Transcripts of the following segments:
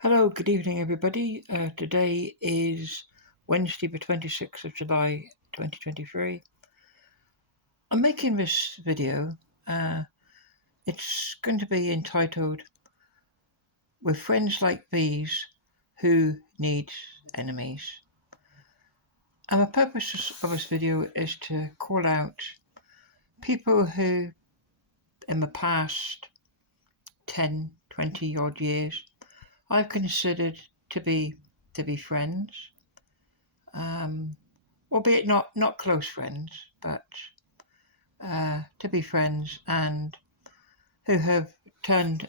Hello, good evening, everybody. Today is Wednesday, the 26th of July, 2023. I'm making this video. It's going to be entitled With Friends Like These, Who Needs Enemies? And the purpose of this video is to call out people who, in the past 10, 20 odd years, I've considered to be friends. Albeit not close friends, but to be friends, and who have turned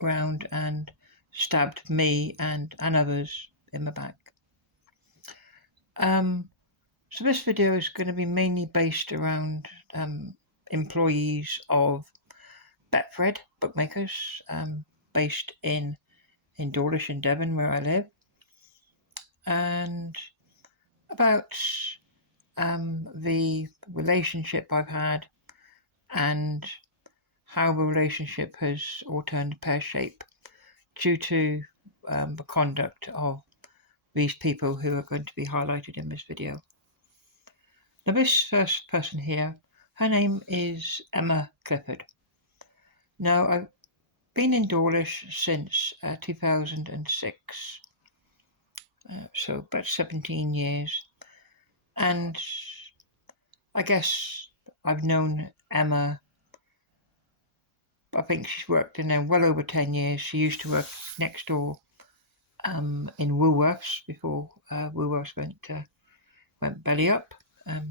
round and stabbed me and others in the back. So this video is going to be mainly based around employees of Betfred Bookmakers, based in Dawlish in Devon, where I live, and about the relationship I've had and how the relationship has all turned pear-shaped due to the conduct of these people who are going to be highlighted in this video. Now, this first person here, her name is Emma Clifford. Now, I've been in Dawlish since 2006, so about 17 years, and I guess I've known Emma. I think she's worked in there well over 10 years. She used to work next door in Woolworths before Woolworths went belly up.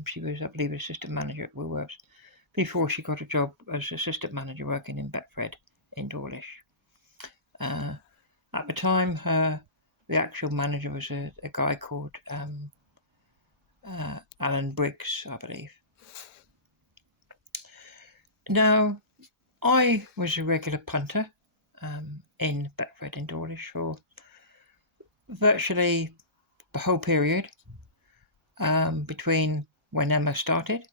She was, I believe, assistant manager at Woolworths before she got a job as assistant manager working in Betfred in Dawlish. At the time, the actual manager was a guy called Alan Briggs, I believe. Now, I was a regular punter in Betfred in Dawlish for virtually the whole period between when Emma started.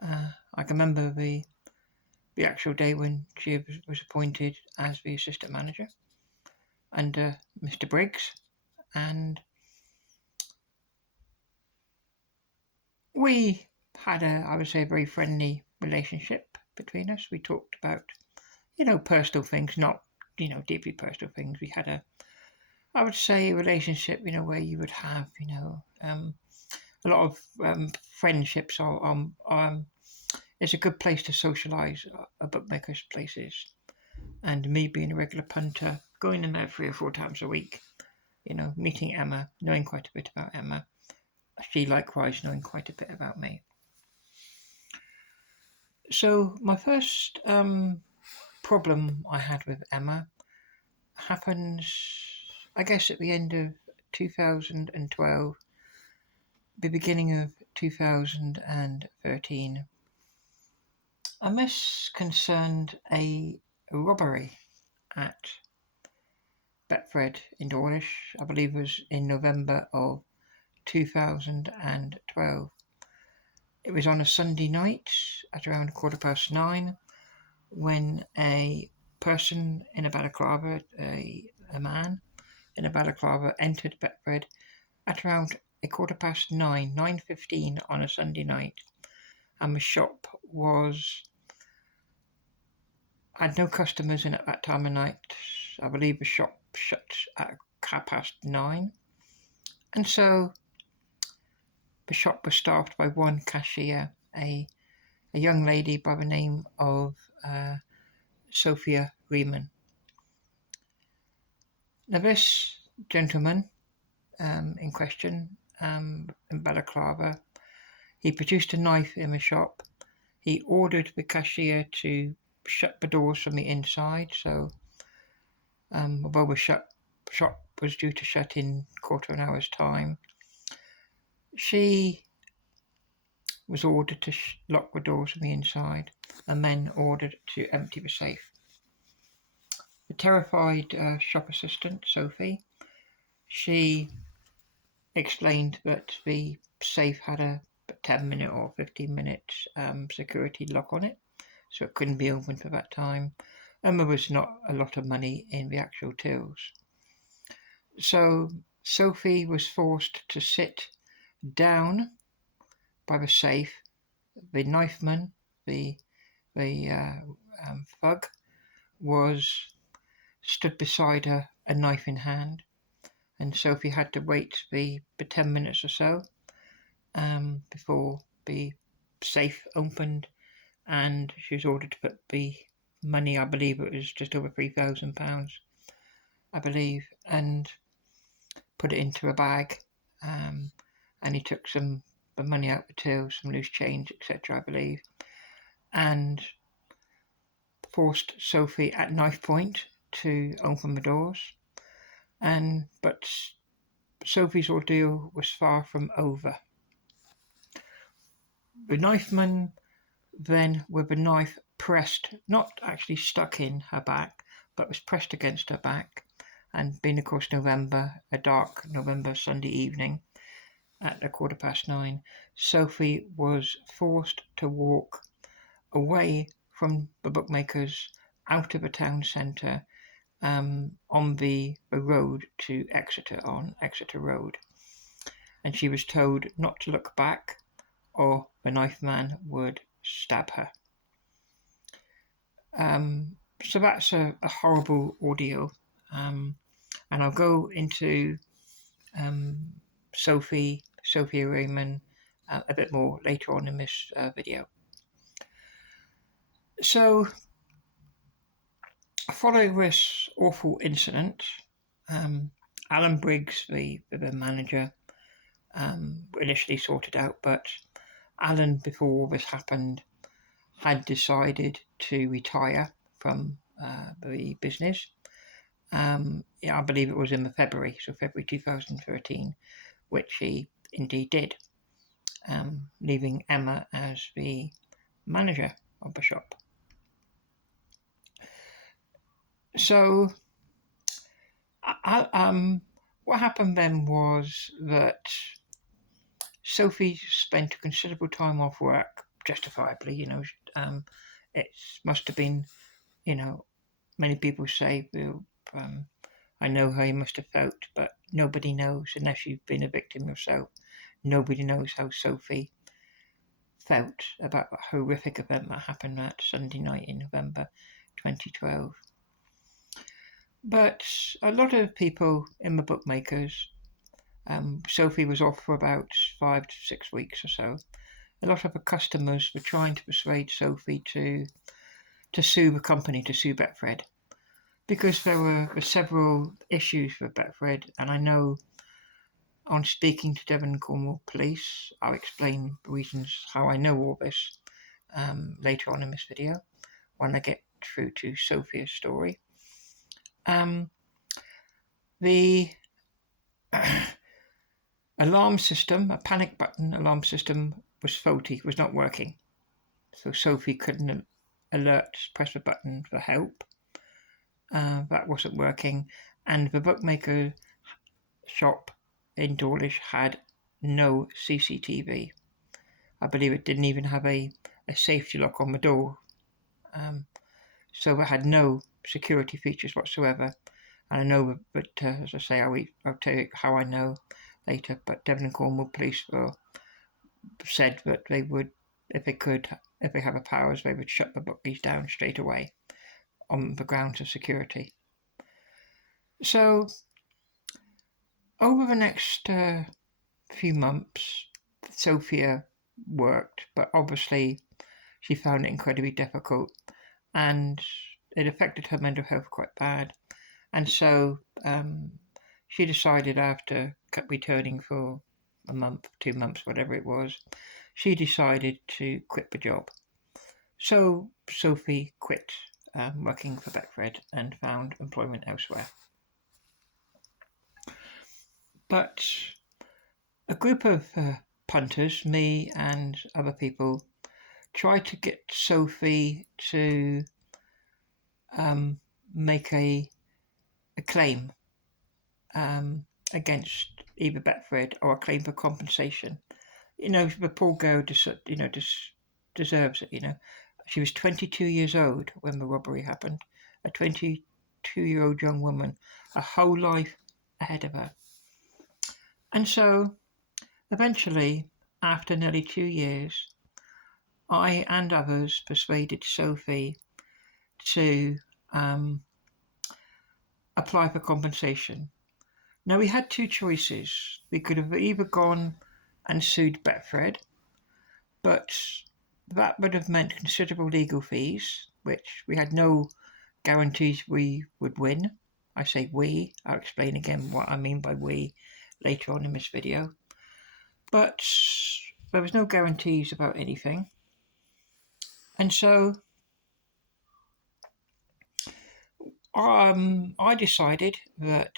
I can remember the actual day when she was appointed as the assistant manager under Mr. Briggs, and we had I would say, a very friendly relationship between us. We talked about, personal things, not, deeply personal things. We had I would say, a relationship, where you would have, a lot of friendships it's a good place to socialise. A bookmaker's places, and me being a regular punter, going in there 3 or 4 times a week, meeting Emma, knowing quite a bit about Emma, she likewise knowing quite a bit about me. So my first problem I had with Emma happens, I guess, at the end of 2012, the beginning of 2013. And this concerned a robbery at Betfred in Dawlish. I believe it was in November of 2012. It was on a Sunday night at around 9:15 when a person in a balaclava, a man in a balaclava, entered Betfred at around 9:15 on a Sunday night, and the shop had no customers in at that time of night. I believe the shop shut at 9:30, and so the shop was staffed by one cashier, a young lady by the name of Sophia Riemann. Now, this gentleman in question, in balaclava, he produced a knife in the shop. He ordered the cashier to shut the doors from the inside. So, although the shop was due to shut in a quarter of an hour's time, she was ordered to lock the doors from the inside, and then ordered to empty the safe. The terrified shop assistant, Sophie, she explained that the safe had a 10-minute or 15-minute security lock on it, so it couldn't be opened for that time. and there was not a lot of money in the actual tills. So Sophie was forced to sit down by the safe. The knifeman, the thug, was stood beside her, a knife in hand, and Sophie had to wait the 10 minutes or so before the safe opened, and she was ordered to put the money, I believe it was just over £3,000, I believe, and put it into a bag. And he took the money out of the till, some loose change, etc., I believe, and forced Sophie at knife point to open the doors. But Sophie's ordeal was far from over. The knifeman then, with the knife pressed, not actually stuck in her back, but was pressed against her back, and being, of course, November, a dark November Sunday evening at 9:15, Sophie was forced to walk away from the bookmakers out of the town centre on the road to Exeter, on Exeter Road. And she was told not to look back or the knife man would stab her. So that's a horrible ordeal. And I'll go into Sophia Raymond a bit more later on in this video. So, following this awful incident, Alan Briggs, the manager, initially sorted out, but Alan, before all this happened, had decided to retire from the business. I believe it was in February 2013, which he indeed did, leaving Emma as the manager of the shop. So, what happened then was that Sophie spent a considerable time off work, justifiably. It must have been, many people say, I know how you must have felt, but nobody knows unless you've been a victim yourself. Nobody knows how Sophie felt about that horrific event that happened that Sunday night in November 2012. But a lot of people in the bookmakers, Sophie was off for about 5 to 6 weeks or so. A lot of the customers were trying to persuade Sophie to sue the company, to sue Betfred, because there were several issues with Betfred, and I know on speaking to Devon and Cornwall Police, I'll explain the reasons how I know all this later on in this video, when I get through to Sophia's story. The alarm system, a panic button alarm system, was faulty, was not working. So Sophie couldn't press the button for help. That wasn't working. And the bookmaker shop in Dawlish had no CCTV. I believe it didn't even have a safety lock on the door. So it had no security features whatsoever. And I know, but as I say, I'll tell you how I know later. But Devon and Cornwall Police said that they would, if they have the powers, they would shut the bookies down straight away on the grounds of security. So, over the next few months, Sophia worked, but obviously she found it incredibly difficult, and it affected her mental health quite bad. And so she decided, after returning for a month, 2 months, whatever it was, she decided to quit the job. So Sophie quit working for Betfred and found employment elsewhere. But a group of punters, me and other people, tried to get Sophie to make a claim against either Betfred or a claim for compensation. The poor girl deserves it. She was 22 years old when the robbery happened, a 22-year-old young woman, a whole life ahead of her. And so, eventually, after nearly 2 years, I and others persuaded Sophie to apply for compensation. Now, we had two choices. We could have either gone and sued Betfred, but that would have meant considerable legal fees, which we had no guarantees we would win. I say we, I'll explain again what I mean by we later on in this video. But there was no guarantees about anything. And so I decided that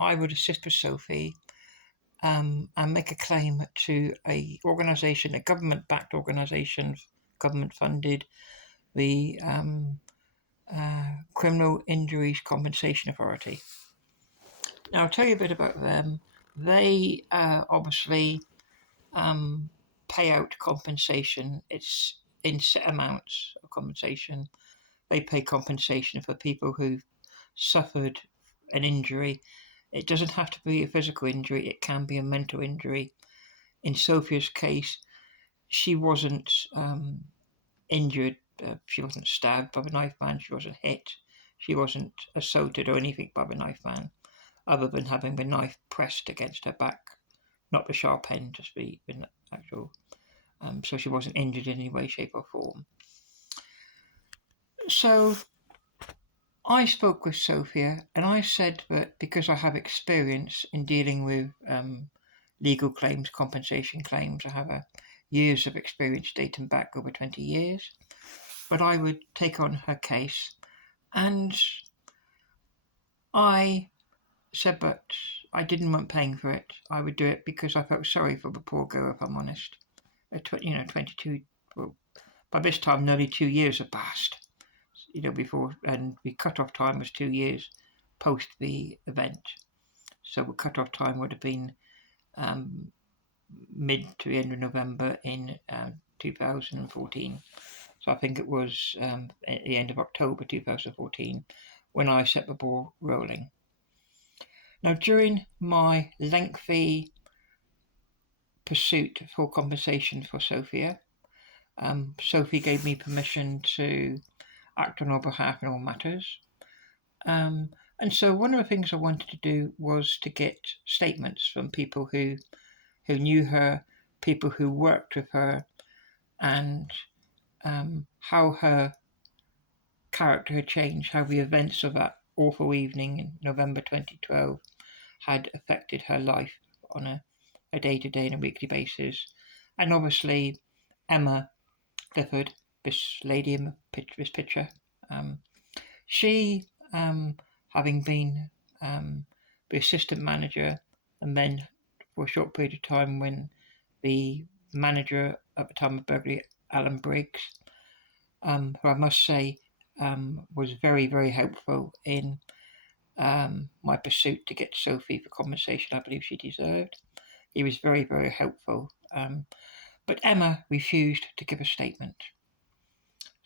I would assist with Sophie and make a claim to a organisation, a government-backed organisation, government-funded, the Criminal Injuries Compensation Authority. Now, I'll tell you a bit about them. They obviously pay out compensation. It's in set amounts of compensation. They pay compensation for people who've suffered an injury. It doesn't have to be a physical injury, it can be a mental injury. In Sophia's case, she wasn't injured, she wasn't stabbed by the knife man, she wasn't hit, she wasn't assaulted or anything by the knife man, other than having the knife pressed against her back, not the sharp end, just the actual. So she wasn't injured in any way, shape, or form. So I spoke with Sophia and I said that because I have experience in dealing with legal claims, compensation claims, I have years of experience dating back over 20 years, but I would take on her case. And I said that I didn't want paying for it. I would do it because I felt sorry for the poor girl, if I'm honest. 22, well, by this time nearly 2 years have passed. Before, and the cut-off time was 2 years post the event. So the cut-off time would have been mid to the end of November in 2014. So I think it was at the end of October 2014 when I set the ball rolling. Now, during my lengthy pursuit for compensation for Sophia, Sophie gave me permission to act on her behalf in all matters. And so one of the things I wanted to do was to get statements from people who knew her, people who worked with her, and how her character had changed, how the events of that awful evening in November 2012 had affected her life on a day-to-day and a weekly basis. And obviously Emma Clifford, this lady in this picture, she, having been the assistant manager, and then for a short period of time when the manager at the time of burglary, Alan Briggs, who I must say was very, very helpful in my pursuit to get Sophie the compensation I believe she deserved. He was very, very helpful. But Emma refused to give a statement.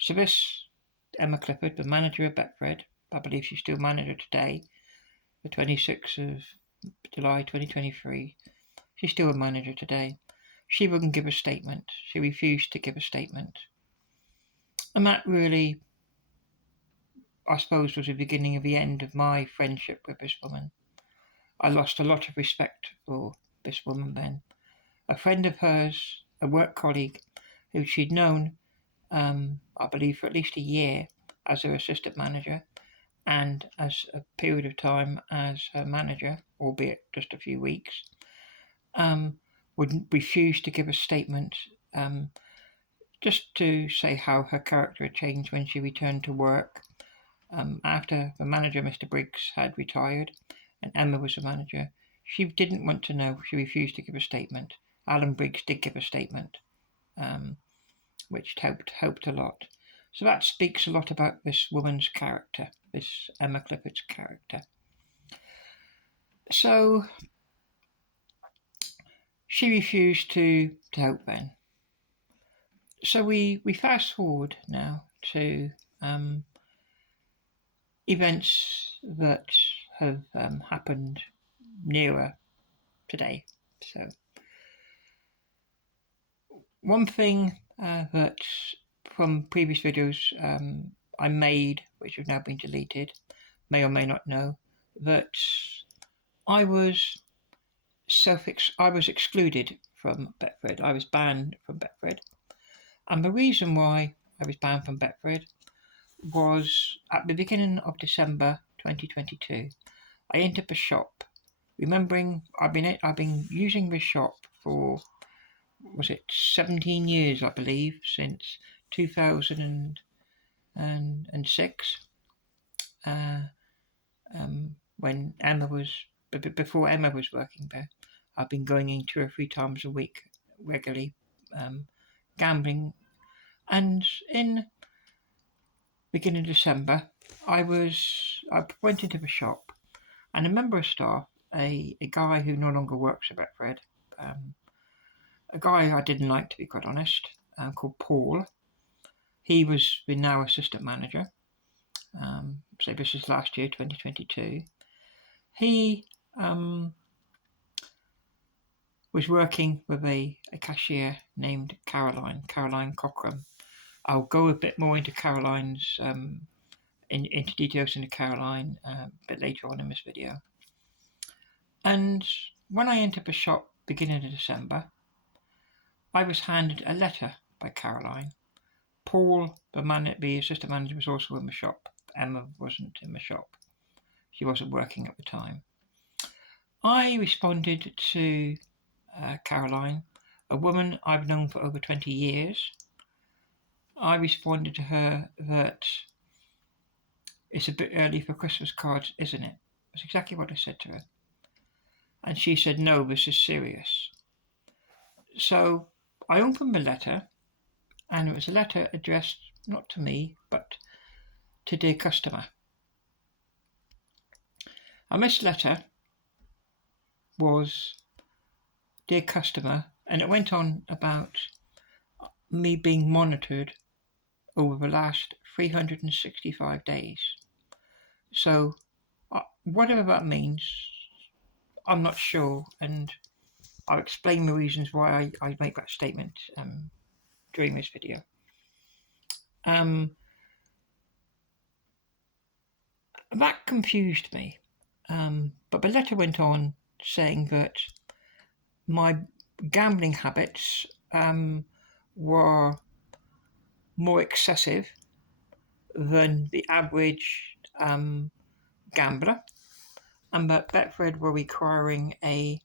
So this Emma Clifford, the manager of Betfred, I believe she's still manager today, the 26th of July 2023. She's still a manager today. She wouldn't give a statement. She refused to give a statement. And that really, I suppose, was the beginning of the end of my friendship with this woman. I lost a lot of respect for this woman then. A friend of hers, a work colleague, who she'd known, I believe, for at least a year as her assistant manager, and as a period of time as her manager, albeit just a few weeks, would refuse to give a statement just to say how her character had changed when she returned to work after the manager, Mr. Briggs, had retired and Emma was the manager. She didn't want to know. She refused to give a statement. Alan Briggs did give a statement, which helped a lot. So that speaks a lot about this woman's character, this Emma Clifford's character. So she refused to help then. So we fast forward now to events that have happened nearer today. So, one thing that from previous videos I made, which have now been deleted, may or may not know, that I was excluded from Betfred. I was banned from Betfred. And the reason why I was banned from Betfred was at the beginning of December 2022. I entered the shop, remembering I've been using this shop for 17 years, I believe, since 2006. When Emma was before Emma was working there. I've been going in 2 or 3 times a week regularly, gambling. And in beginning of December, I went into the shop, and a member of staff, a guy who no longer works at Betfred, a guy I didn't like, to be quite honest, called Paul. He was the now assistant manager. So this is last year, 2022. He was working with a cashier named Caroline Cochran. I'll go a bit more into Caroline's into details into Caroline a bit later on in this video. And when I entered the shop beginning of December, I was handed a letter by Caroline. Paul, the assistant manager, was also in the shop. Emma wasn't in the shop. She wasn't working at the time. I responded to Caroline, a woman I've known for over 20 years. I responded to her that it's a bit early for Christmas cards, isn't it? That's exactly what I said to her. And she said, no, this is serious. So I opened the letter, and it was a letter addressed not to me, but to dear customer. And this letter was dear customer, and it went on about me being monitored over the last 365 days. So whatever that means, I'm not sure, and I'll explain the reasons why I make that statement during this video. That confused me, but the letter went on saying that my gambling habits were more excessive than the average gambler, and that Betfred were requiring a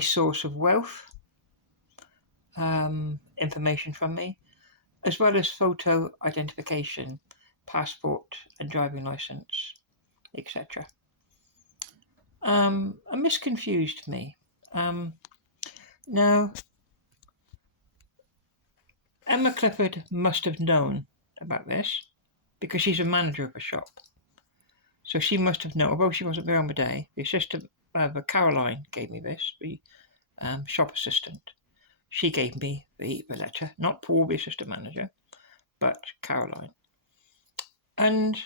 source of wealth information from me, as well as photo identification, passport and driving license, etc. And this confused me. Now, Emma Clifford must have known about this because she's a manager of a shop. So she must have known, although she wasn't there on the day. The assistant, Caroline, gave me this, the shop assistant. She gave me the letter, not Paul, the assistant manager, but Caroline. And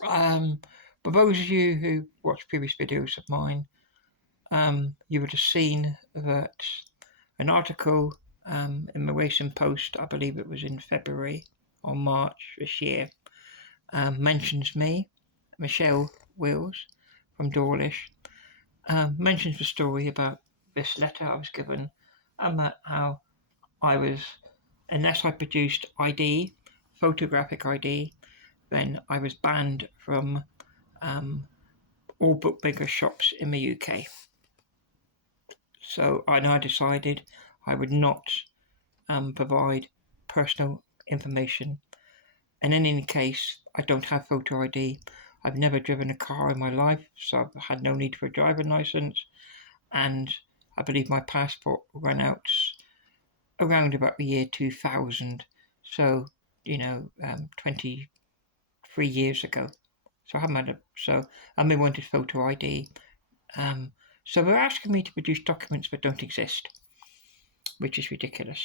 for those of you who watched previous videos of mine, you would have seen that an article in the Racing Post, I believe it was in February or March this year, mentions me, Michelle Wills from Dawlish, mentions the story about this letter I was given, and that how I was, unless I produced ID, photographic ID, then I was banned from all bookmaker shops in the UK. So I decided I would not provide personal information. And in any case, I don't have photo ID. I've never driven a car in my life, so I've had no need for a driving license. And I believe my passport ran out around about the year 2000. So, 23 years ago. So I haven't had and they wanted photo ID. So they're asking me to produce documents that don't exist, which is ridiculous.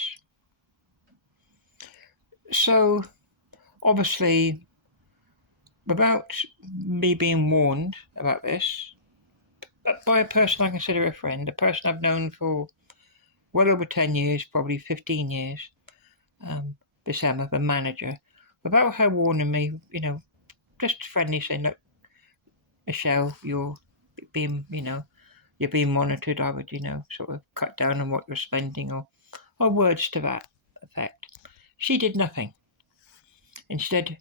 So obviously without me being warned about this, by a person I consider a friend, a person I've known for well over 10 years, probably 15 years, this Emma, the manager, without her warning me, just friendly saying, look, Michelle, you're being monitored. I would, sort of cut down on what you're spending or words to that effect. She did nothing. Instead,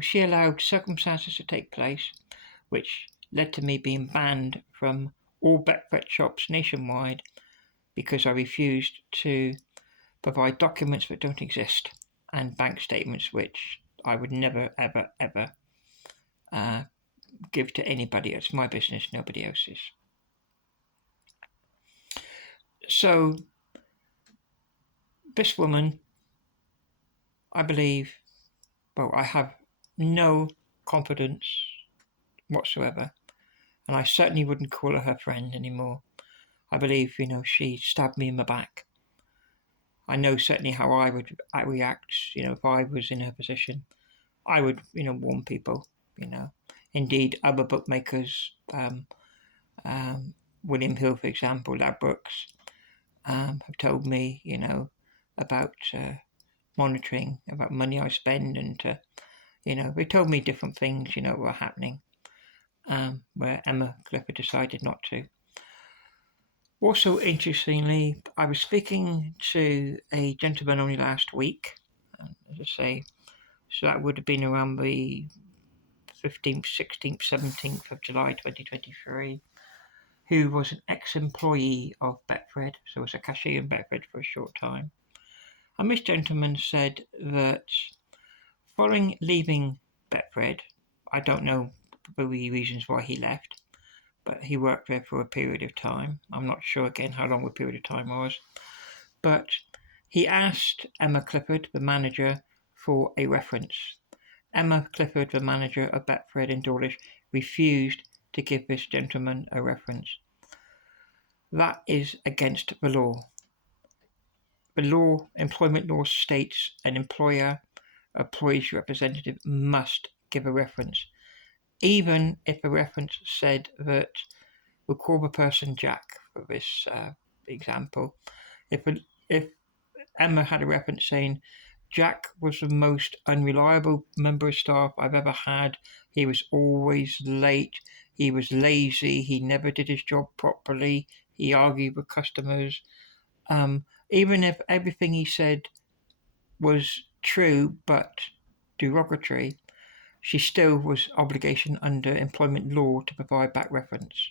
she allowed circumstances to take place which led to me being banned from all Betfred shops nationwide because I refused to provide documents that don't exist and bank statements which I would never, ever, ever give to anybody. It's my business, nobody else's. So, this woman, I believe, I have no confidence whatsoever, and I certainly wouldn't call her friend anymore. I believe, she stabbed me in the back. I know certainly how I would react, if I was in her position. I would, warn people, Indeed, other bookmakers, William Hill, for example, Ladbrokes, have told me, about monitoring, about money I spend, and they told me different things, were happening, where Emma Clifford decided not to. Also, interestingly, I was speaking to a gentleman only last week, as I say, so that would have been around the 15th, 16th, 17th of July 2023, who was an ex-employee of Betfred, so was a cashier in Betfred for a short time. And this gentleman said that following leaving Betfred, I don't know the reasons why he left, but he worked there for a period of time. I'm not sure again how long the period of time was, but he asked Emma Clifford, the manager, for a reference. Emma Clifford, the manager of Betfred in Dawlish, refused to give this gentleman a reference. That is against the law. The law, employment law, states an employee's representative must give a reference, even if the reference said that we'll call the person Jack for this example. If Emma had a reference saying Jack was the most unreliable member of staff I've ever had, he was always late, he was lazy, he never did his job properly, he argued with customers. Even if everything he said was true but derogatory, she still was obligation under employment law to provide that reference.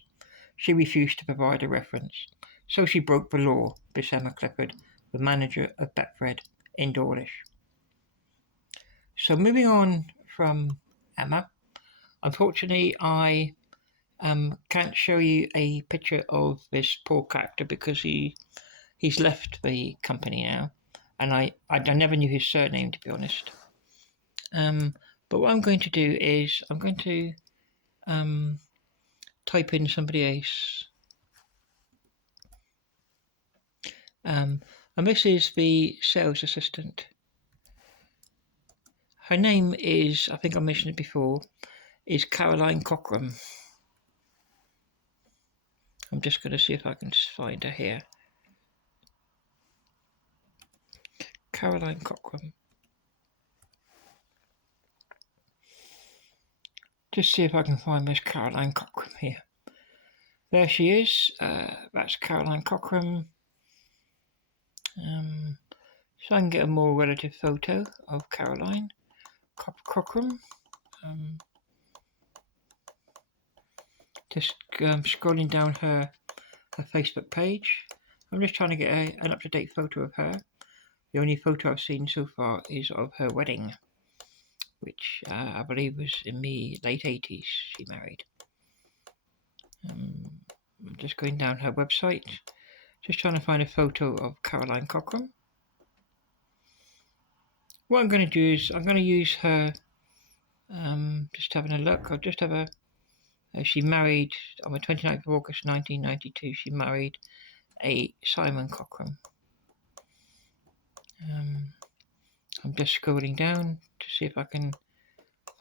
She refused to provide a reference, so she broke the law, Miss Emma Clifford, the manager of Betfred in Dawlish. So moving on from Emma, unfortunately I can't show you a picture of this poor character because he's left the company now, and I never knew his surname, to be honest. But what I'm going to do is I'm going to type in somebody else. And this is the sales assistant. Her name is, I think I mentioned it before, is Caroline Cockram. I'm just going to see if I can find her here. Caroline Cockram. Just see if I can find Miss Caroline Cockram here. There she is. That's Caroline Cockram. So I can get a more relative photo of Caroline Cockram. Just scrolling down her Facebook page. I'm just trying to get an up-to-date photo of her. The only photo I've seen so far is of her wedding, which I believe was in the late 80s she married. I'm just going down her website, just trying to find a photo of Caroline Cockram. What I'm going to do is I'm going to use her, just having a look. I'll just have a, she married on the 29th of August 1992, she married a Simon Cockram. I'm just scrolling down to see if I can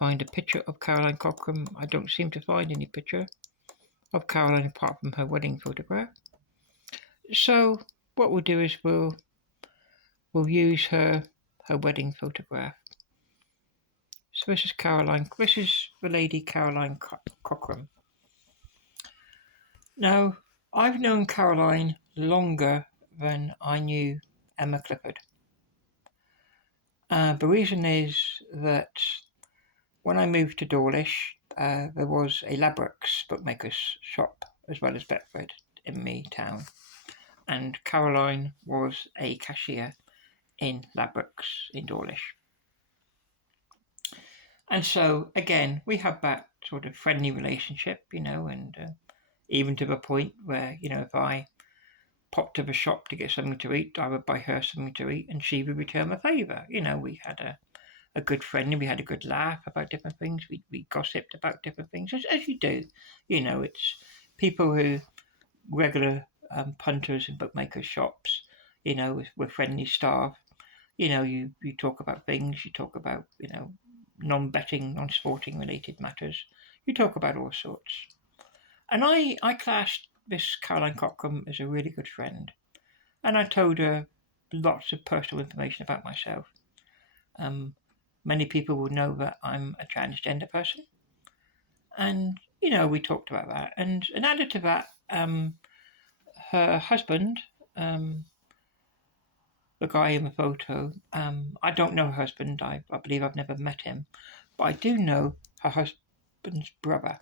find a picture of Caroline Cochrane. I don't seem to find any picture of Caroline apart from her wedding photograph. So what we'll do is we'll use her wedding photograph. So this is Caroline. This is the lady Caroline Cochrane. Now, I've known Caroline longer than I knew Emma Clifford. The reason is that when I moved to Dawlish, there was a Ladbrokes bookmaker's shop as well as Betfred in my town, and Caroline was a cashier in Ladbrokes in Dawlish. And so again, we have that sort of friendly relationship, and even to the point where, if I popped to the shop to get something to eat, I would buy her something to eat and she would return the favour. We had a good friend and we had a good laugh about different things. We gossiped about different things, as you do. It's people who, regular punters in bookmakers' shops, with friendly staff. You talk about things, you talk about, non-betting, non-sporting related matters. You talk about all sorts. And I classed this Caroline Cochrane as a really good friend. And I told her lots of personal information about myself. Many people will know that I'm a transgender person. And, we talked about that. And added to that, her husband, the guy in the photo, I don't know her husband. I believe I've never met him. But I do know her husband's brother.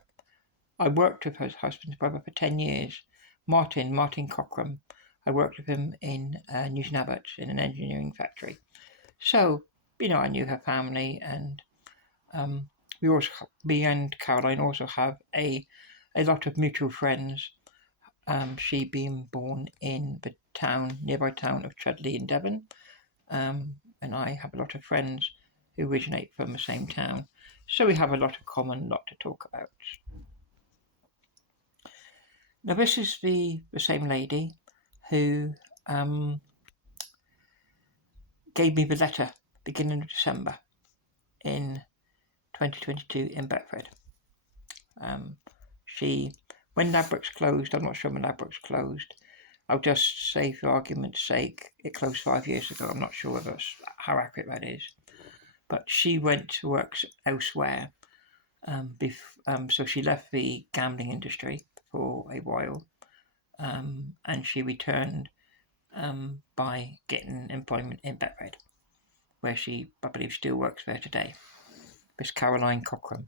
I worked with her husband's brother for 10 years, Martin Cochrane. I worked with him in Newton Abbot in an engineering factory. So, I knew her family, and me and Caroline also have a lot of mutual friends. She being born in the nearby town of Chudley in Devon, and I have a lot of friends who originate from the same town. So we have a lot of common, lot to talk about. Now this is the same lady who gave me the letter beginning of December in 2022 in Betfred. When Ladbrokes closed, I'm not sure when Ladbrokes closed, I'll just say for argument's sake, it closed 5 years ago. I'm not sure how accurate that is. But she went to work elsewhere. So she left the gambling industry for a while, and she returned by getting employment in Betfred, where she, I believe, still works there today. Miss Caroline Cochrane.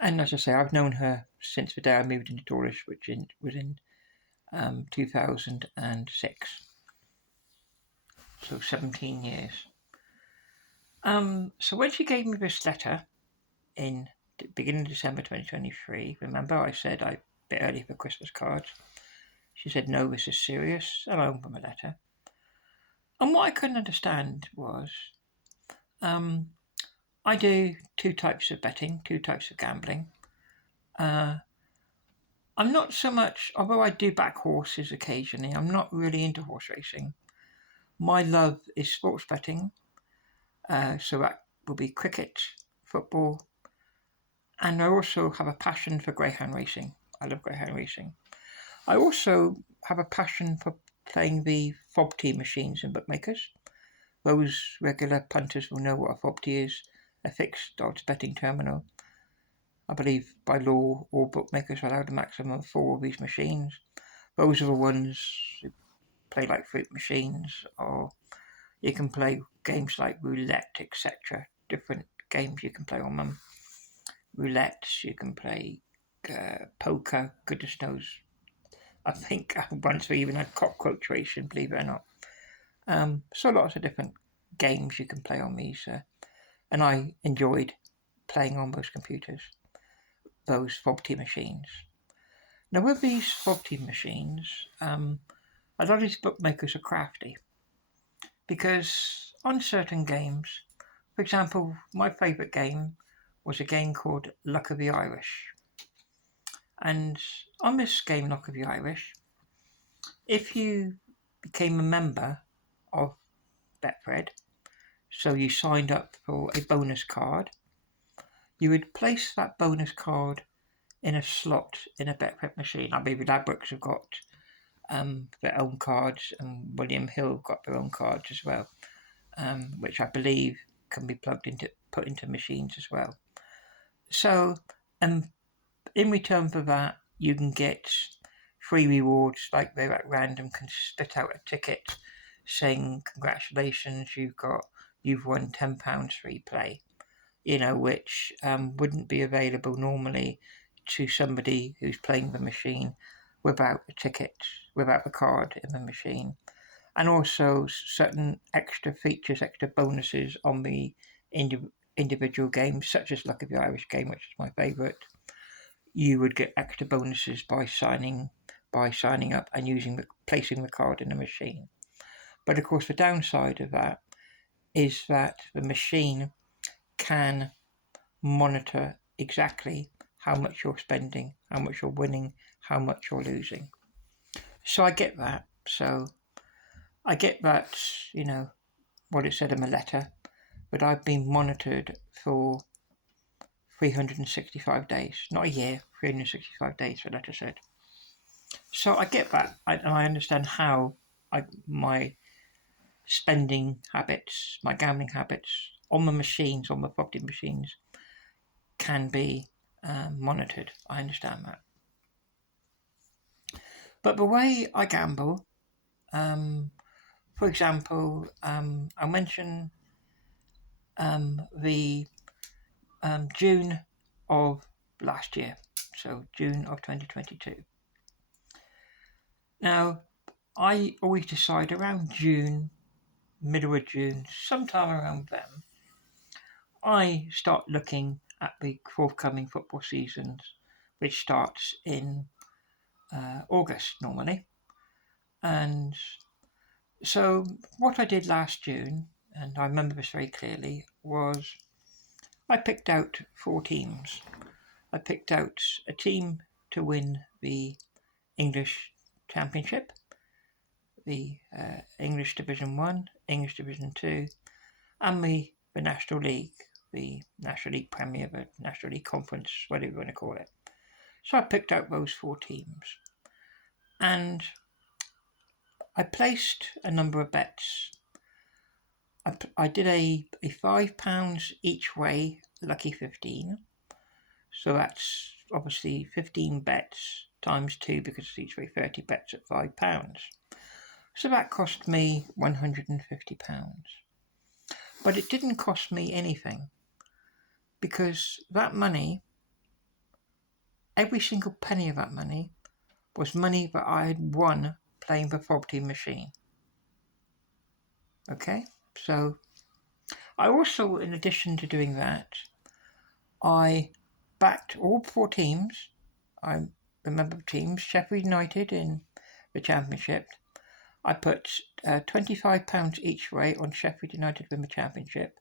And as I say, I've known her since the day I moved into Dawlish, which was in 2006. So 17 years. So when she gave me this letter in the beginning of December 2023, remember I said I bit early for Christmas cards. She said, "No, this is serious," and I opened the letter. And what I couldn't understand was, I do two types of betting, two types of gambling. I'm not so much, although I do back horses occasionally, I'm not really into horse racing. My love is sports betting, so that will be cricket, football, and I also have a passion for greyhound racing. I love greyhound racing. I also have a passion for playing the FOBT machines in bookmakers. Those regular punters will know what a FOBT is, a fixed odds betting terminal. I believe by law all bookmakers are allowed a maximum of 4 of these machines. Those are the ones who play like fruit machines, or you can play games like roulette, etc. Different games you can play on them. Roulette, you can play poker, goodness knows. I think once we even had cockroach racing, believe it or not. So lots of different games you can play on these, and I enjoyed playing on those computers, those FOBT machines. Now with these FOBT machines, a lot of these bookmakers are crafty, because on certain games, for example, my favourite game was a game called Luck of the Irish. And on this game, Luck of the Irish, if you became a member of Betfred, so you signed up for a bonus card, you would place that bonus card in a slot in a Betfred machine. I believe Ladbrokes have got their own cards, and William Hill have got their own cards as well, which I believe can be put into machines as well. So, in return for that, you can get free rewards, like they at random can spit out a ticket saying congratulations, you've won £10 free play, which wouldn't be available normally to somebody who's playing the machine without a ticket, without a card in the machine. And also certain extra features, extra bonuses on the individual games, such as Luck of the Irish game, which is my favourite. You would get extra bonuses by signing up and placing the card in the machine. But of course, the downside of that is that the machine can monitor exactly how much you're spending, how much you're winning, how much you're losing. So I get that. What it said in the letter, but I've been monitored for 365 days, not a year, 365 days, the letter said. So I get that, and I understand how my spending habits, my gambling habits on the property machines, can be monitored. I understand that. But the way I gamble, for example, I'll mention the June of last year, so June of 2022. Now, I always decide around June, middle of June, sometime around then, I start looking at the forthcoming football seasons, which starts in August normally. And so what I did last June, and I remember this very clearly, was I picked out 4 teams. I picked out a team to win the English Championship, the English Division 1, English Division 2, and the National League, the National League Premier, the National League Conference, whatever you want to call it. So I picked out those 4 teams. And I placed a number of bets. I did a £5 each way lucky 15. So that's obviously 15 bets times 2 because it's each way 30 bets at £5. So that cost me £150. But it didn't cost me anything because that money, every single penny of that money, was money that I had won playing the property machine. Okay, so I also, in addition to doing that, I backed all 4 teams. I remember the teams, Sheffield United in the Championship. I put £25 each way on Sheffield United to win the Championship.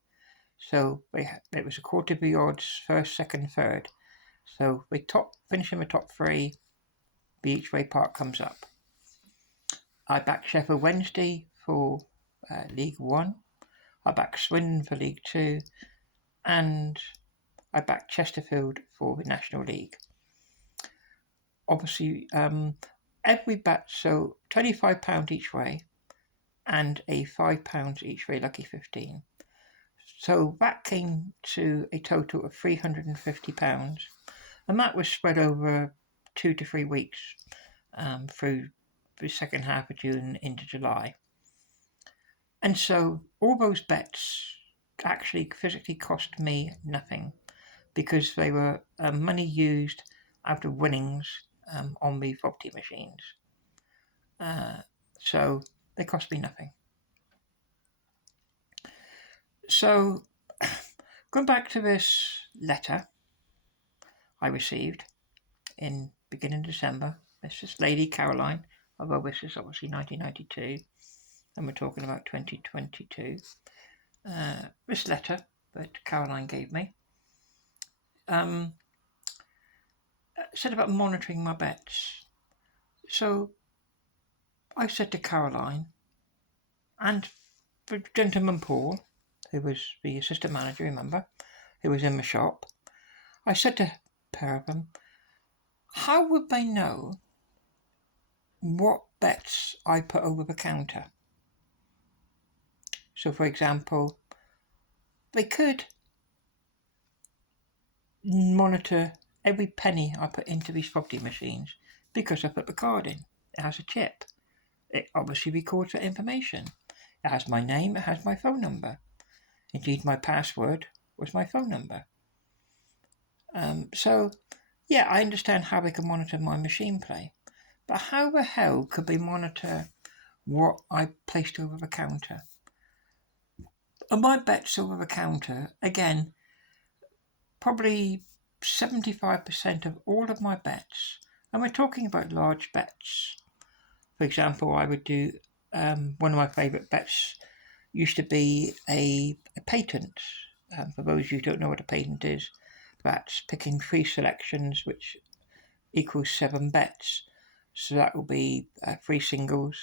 So it was a quarter of the odds, first, second, third. So we finish in the top 3, the each way part comes up. I backed Sheffield Wednesday for League 1. I backed Swindon for League 2. And I backed Chesterfield for the National League. Obviously, every bet, so £25 each way and a £5 each way lucky 15. So that came to a total of £350, and that was spread over 2 to 3 weeks through the second half of June into July. And so all those bets actually physically cost me nothing because they were money used out of winnings on the property machines. So they cost me nothing. So going back to this letter I received in beginning December, this lady Caroline, although this is obviously 1992 and we're talking about 2022, this letter that Caroline gave me said about monitoring my bets. So I said to Caroline and the gentleman Paul, who was the assistant manager, remember, who was in the shop, I said to a pair of them, how would they know what bets I put over the counter? So, for example, they could monitor every penny I put into these property machines because I put the card in. It has a chip. It obviously records that information. It has my name, it has my phone number. Indeed, my password was my phone number. So, yeah, I understand how they can monitor my machine play. But how the hell could they monitor what I placed over the counter? And my bets over the counter, again, probably 75% of all of my bets, and we're talking about large bets. For example, I would do one of my favourite bets used to be a patent. For those of you who don't know what a patent is, that's picking 3 selections, which equals 7 bets. So that will be 3 singles,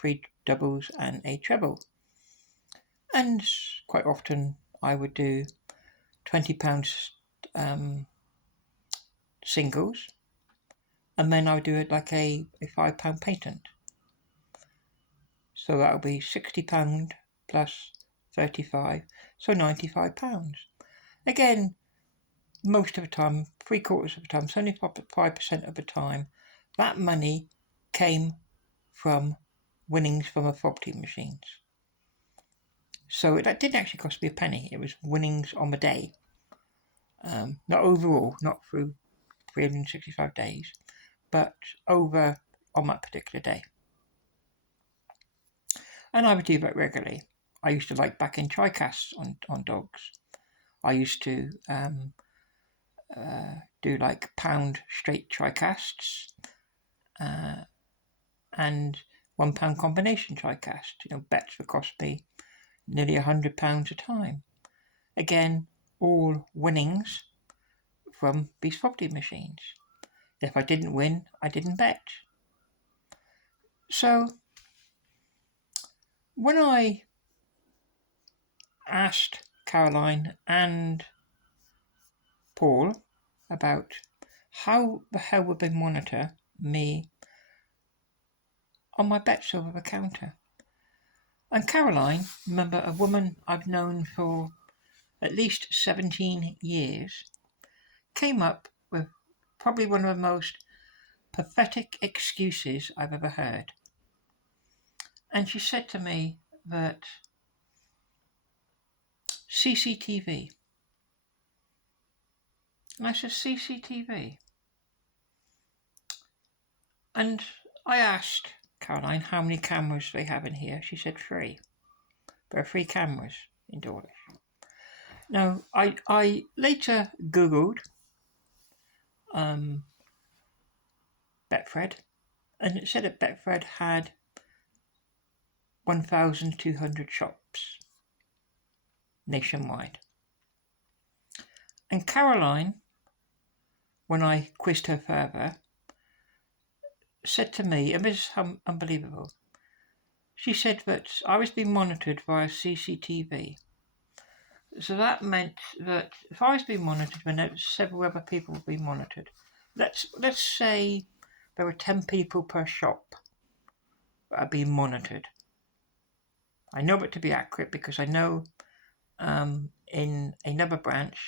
3 doubles, and a treble. And quite often I would do £20 singles, and then I would do it like a £5 patent. So that would be £60 plus 35, so £95. Again, most of the time, 3/4 of the time, 75% of the time, that money came from winnings from the property machines. So that didn't actually cost me a penny. It was winnings on the day. Not overall, not through 365 days, but over on that particular day. And I would do that regularly. I used to like back in TriCasts on dogs. I used to do like pound straight TriCasts and £1 combination TriCast. Bets would cost me nearly £100 a time. Again, all winnings from these property machines. If I didn't win, I didn't bet. So when I asked Caroline and Paul about how the hell would they monitor me on my bets over the counter, and Caroline, remember, a woman I've known for at least 17 years, came up with probably one of the most pathetic excuses I've ever heard. And she said to me that CCTV. And I said, CCTV? And I asked Caroline how many cameras they have in here. She said 3. There are 3 cameras in Dawlish. Now, I later Googled Betfred, and it said that Betfred had 1,200 shops nationwide. And Caroline, when I quizzed her further, said to me, and this is unbelievable, she said that I was being monitored via CCTV. So that meant that if I was being monitored, then several other people would be monitored. Let's say there were 10 people per shop that are being monitored. I know it to be accurate because I know in another branch,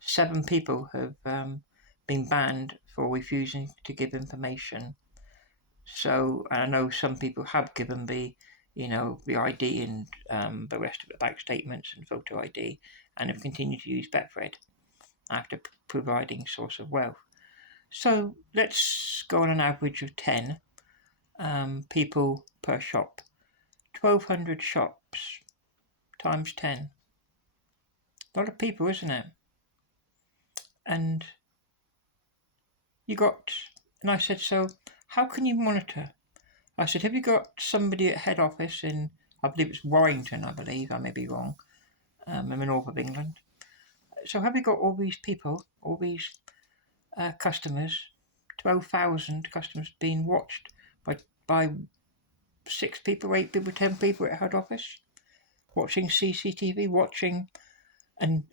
7 people have been banned for refusing to give information. So I know some people have given the ID and the rest of the bank statements and photo ID, and have continued to use Betfred after providing source of wealth. So let's go on an average of 10 people per shop. 1,200 shops times 10. A lot of people, isn't it? And I said, so how can you monitor? I said, have you got somebody at head office in, I believe it's Warrington, I may be wrong, in the north of England. So have you got all these people, all these customers, 12,000 customers being watched by 6 people, 8 people, 10 people at head office, watching CCTV, watching and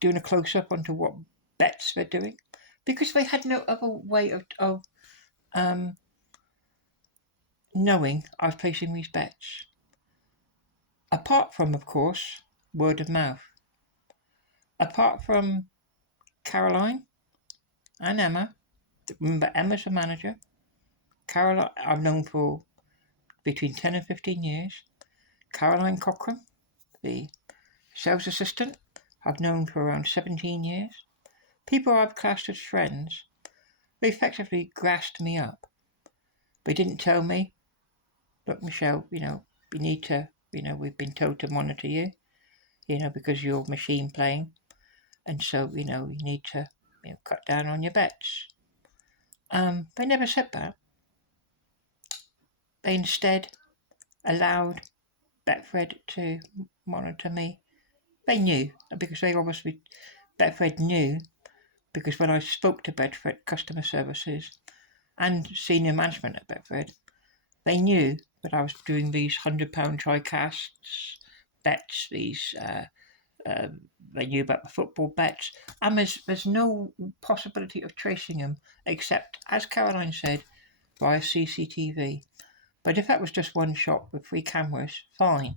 doing a close-up onto what bets they're doing, because they had no other way of knowing I was placing these bets. Apart from, of course, word of mouth. Apart from Caroline and Emma, remember Emma's the manager. Caroline, I've known for between 10 and 15 years. Caroline Cochran, the sales assistant, I've known for around 17 years. People I've classed as friends, they effectively grassed me up. They didn't tell me, look, Michelle, we need to, we've been told to monitor you, because you're machine playing. And so, you need to cut down on your bets. They never said that. They instead allowed Betfred to monitor me. They knew, because Betfred knew, because when I spoke to Betfred customer services and senior management at Betfred, they knew that I was doing these £100 try-casts bets, these they knew about the football bets, and there's no possibility of tracing them except, as Caroline said, via CCTV. But if that was just one shop with 3 cameras, fine,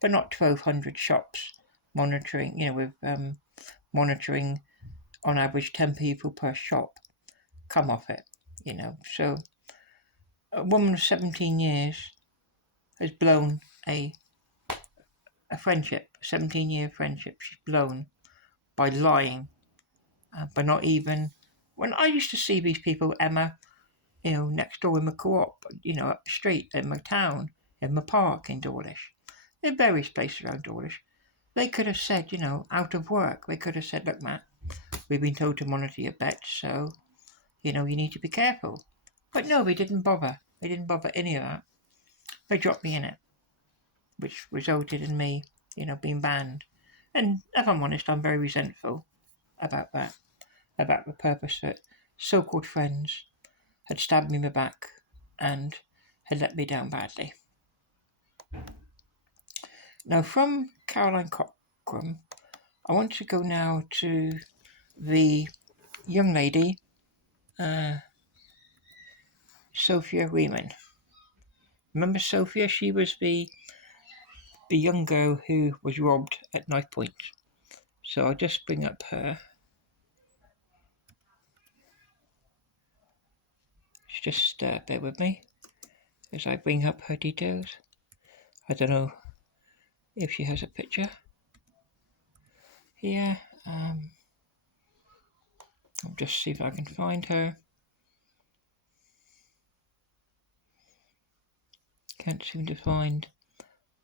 but not 1,200 shops monitoring, with monitoring on average 10 people per shop. Come off it, So a woman of 17 years has blown a friendship, a 17-year friendship. She's blown by lying, by not even. When I used to see these people, Emma, next door in the co-op, up the street, in my town, in my park in Dawlish, in various places around Dawlish, they could have said, out of work, they could have said, look, Matt, we've been told to monitor your bets, so, you need to be careful. But no, they didn't bother. They didn't bother any of that. They dropped me in it, which resulted in me, being banned. And if I'm honest, I'm very resentful about that, about the purpose that so-called friends had stabbed me in the back and had let me down badly. Now, from Caroline Cochran, I want to go now to the young lady, Sophia Riemann. Remember Sophia? She was the young girl who was robbed at knife point. So I'll just bring up her. Just bear with me as I bring up her details. I don't know if she has a picture here. I'll just see if I can find her. Can't seem to find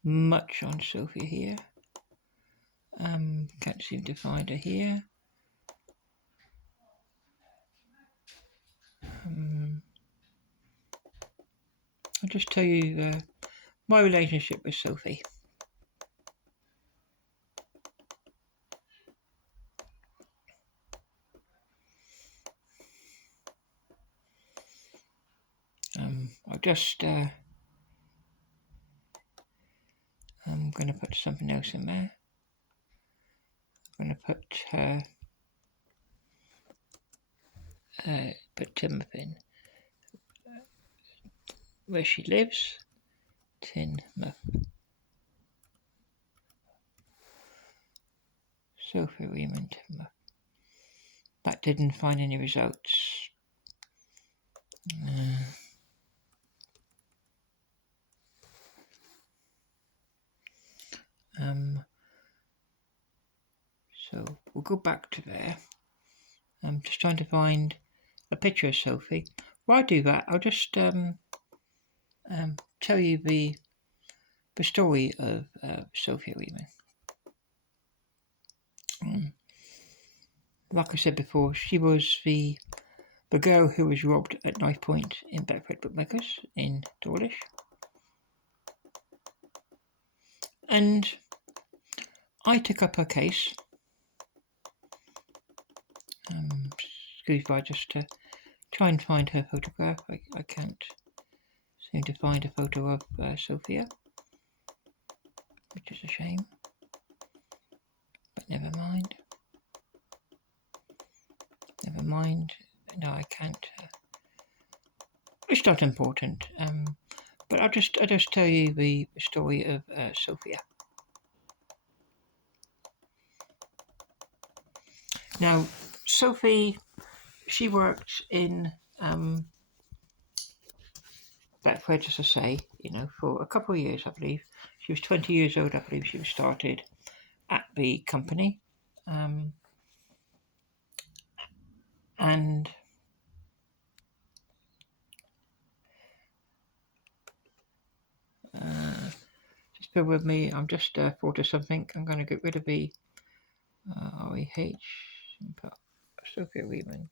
much on Sophia here. Can't seem to find her here. I'll just tell you my relationship with Sophie. I'll just I'm going to put something else in there. I'm going to put Timoth in. Where she lives, Timoth. Sophia Riemann Timoth. That didn't find any results. So we'll go back to there. I'm just trying to find a picture of Sophie. While I do that, I'll just tell you the story of Sophia Riemann. Like I said before, she was the girl who was robbed at knife point in Betfred Bookmakers in Dawlish. And I took up her case. Excuse me, just to try and find her photograph. I can't seem to find a photo of Sophia, which is a shame. But never mind. mind. No, I can't. It's not important. But I'll just tell you the story of Sophia. Now, Sophie, she worked in Betfred, as I say, for a couple of years, I believe. She was 20 years old, I believe she was started at the company. And just bear with me, I'm just thought of something. I'm going to get rid of the REH and put Sophia Weeman.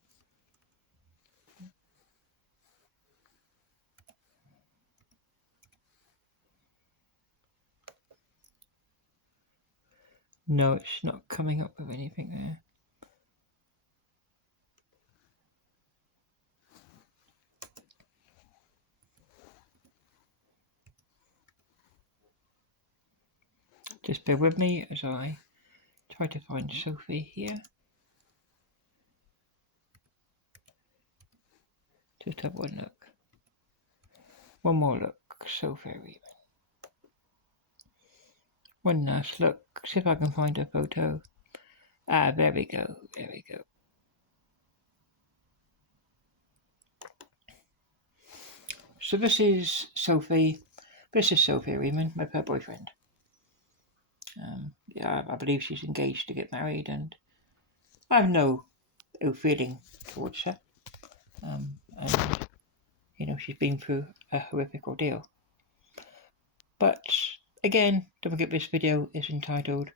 No, it's not coming up with anything there. Just bear with me as I try to find Sophie here. Just have one look. One more look. Sophia Weeman. One last look. See if I can find a photo. There we go. There we go. So this is Sophie. This is Sophia Weeman, my boyfriend. I believe she's engaged to get married, and I have no ill feeling towards her. And she's been through a horrific ordeal. But again, don't forget this video is entitled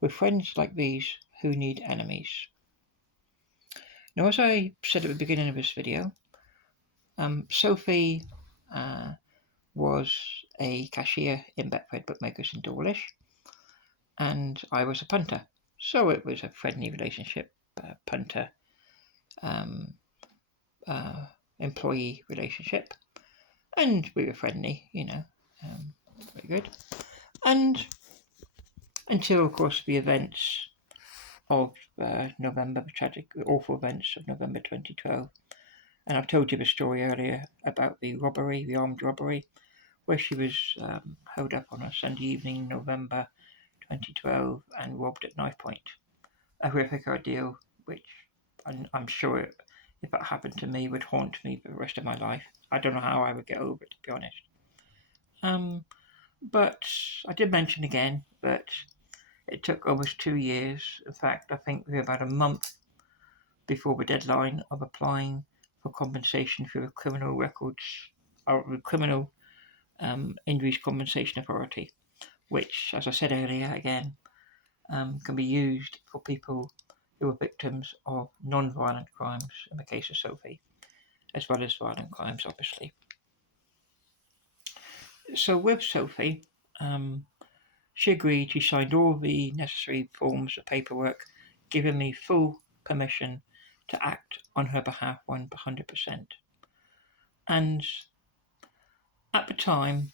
"With Friends Like These, Who Need Enemies?" Now, as I said at the beginning of this video, Sophie was a cashier in Betfred Bookmakers in Dawlish, and I was a punter. So it was a friendly relationship, punter employee relationship, and we were friendly, very good. And until, of course, the events of November, the tragic, awful events of November 2012. And I've told you the story earlier about the robbery, the armed robbery, where she was held up on a Sunday evening, November 2012, and robbed at knife point. A horrific ordeal, which I'm sure if that happened to me would haunt me for the rest of my life. I don't know how I would get over it, to be honest. But I did mention again that it took almost 2 years. In fact, I think we were about a month before the deadline of applying for compensation through the Criminal Records or the Criminal Injuries Compensation Authority, which, as I said earlier, again, can be used for people who are victims of non-violent crimes, in the case of Sophie, as well as violent crimes, obviously. So with Sophie, she agreed, she signed all the necessary forms of paperwork, giving me full permission to act on her behalf 100%. And at the time,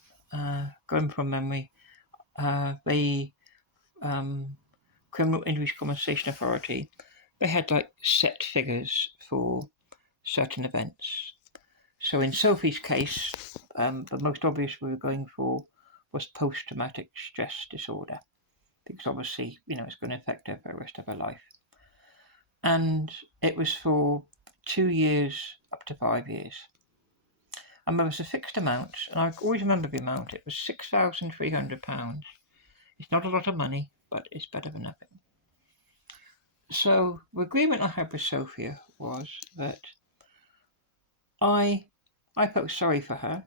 going from memory, the Criminal Injuries Compensation Authority, they had like set figures for certain events. So in Sophie's case, the most obvious we were going for was post-traumatic stress disorder, because obviously, it's going to affect her for the rest of her life. And it was for 2 years up to 5 years. And there was a fixed amount, and I always remember the amount. It was £6,300. It's not a lot of money, but it's better than nothing. So the agreement I had with Sophia was that I felt sorry for her.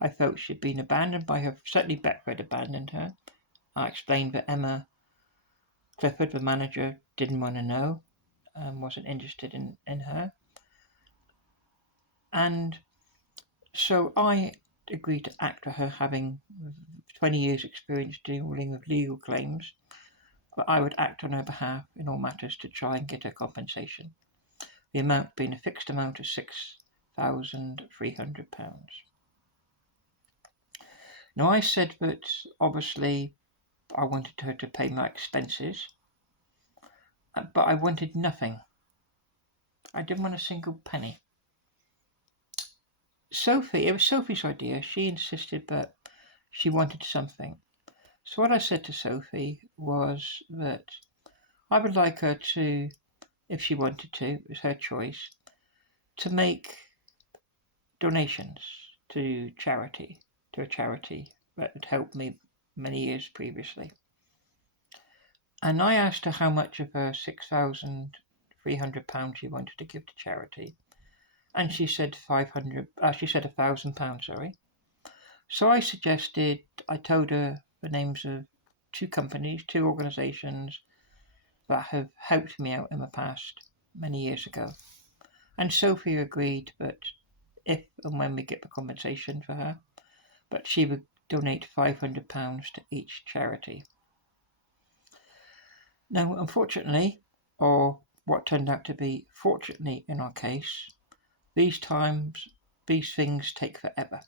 I felt she'd been abandoned by her, certainly Betfred abandoned her. I explained that Emma Clifford, the manager, didn't want to know, wasn't interested in her. And so I agreed to act for her, having 20 years experience dealing with legal claims, but I would act on her behalf in all matters to try and get her compensation, the amount being a fixed amount of £6,300. Now, I said that obviously I wanted her to pay my expenses, but I wanted nothing. I didn't want a single penny. It was Sophie's idea. She insisted that she wanted something. So what I said to Sophie was that I would like her to, if she wanted to, it was her choice, to make donations to a charity that had helped me many years previously. And I asked her how much of her £6,300 she wanted to give to charity, and she said She said £1,000. Sorry. So I told her the names of two companies, two organisations that have helped me out in the past many years ago. And Sophie agreed that if and when we get the compensation for her, that she would donate £500 to each charity. Now, unfortunately, or what turned out to be fortunately in our case, these things take forever.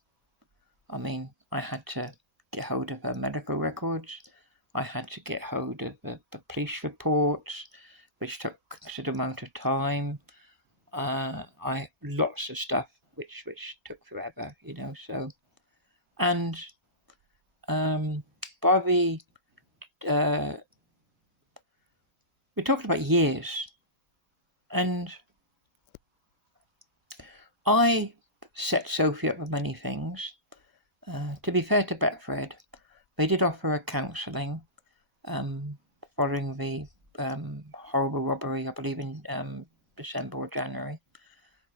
I mean, I had to get hold of her medical records. I had to get hold of the police reports, which took a considerable amount of time. Lots of stuff which took forever, So, and by the we're talking about years, and I set Sophie up with many things. To be fair to Betfred, they did offer her counselling following the horrible robbery, I believe in December or January.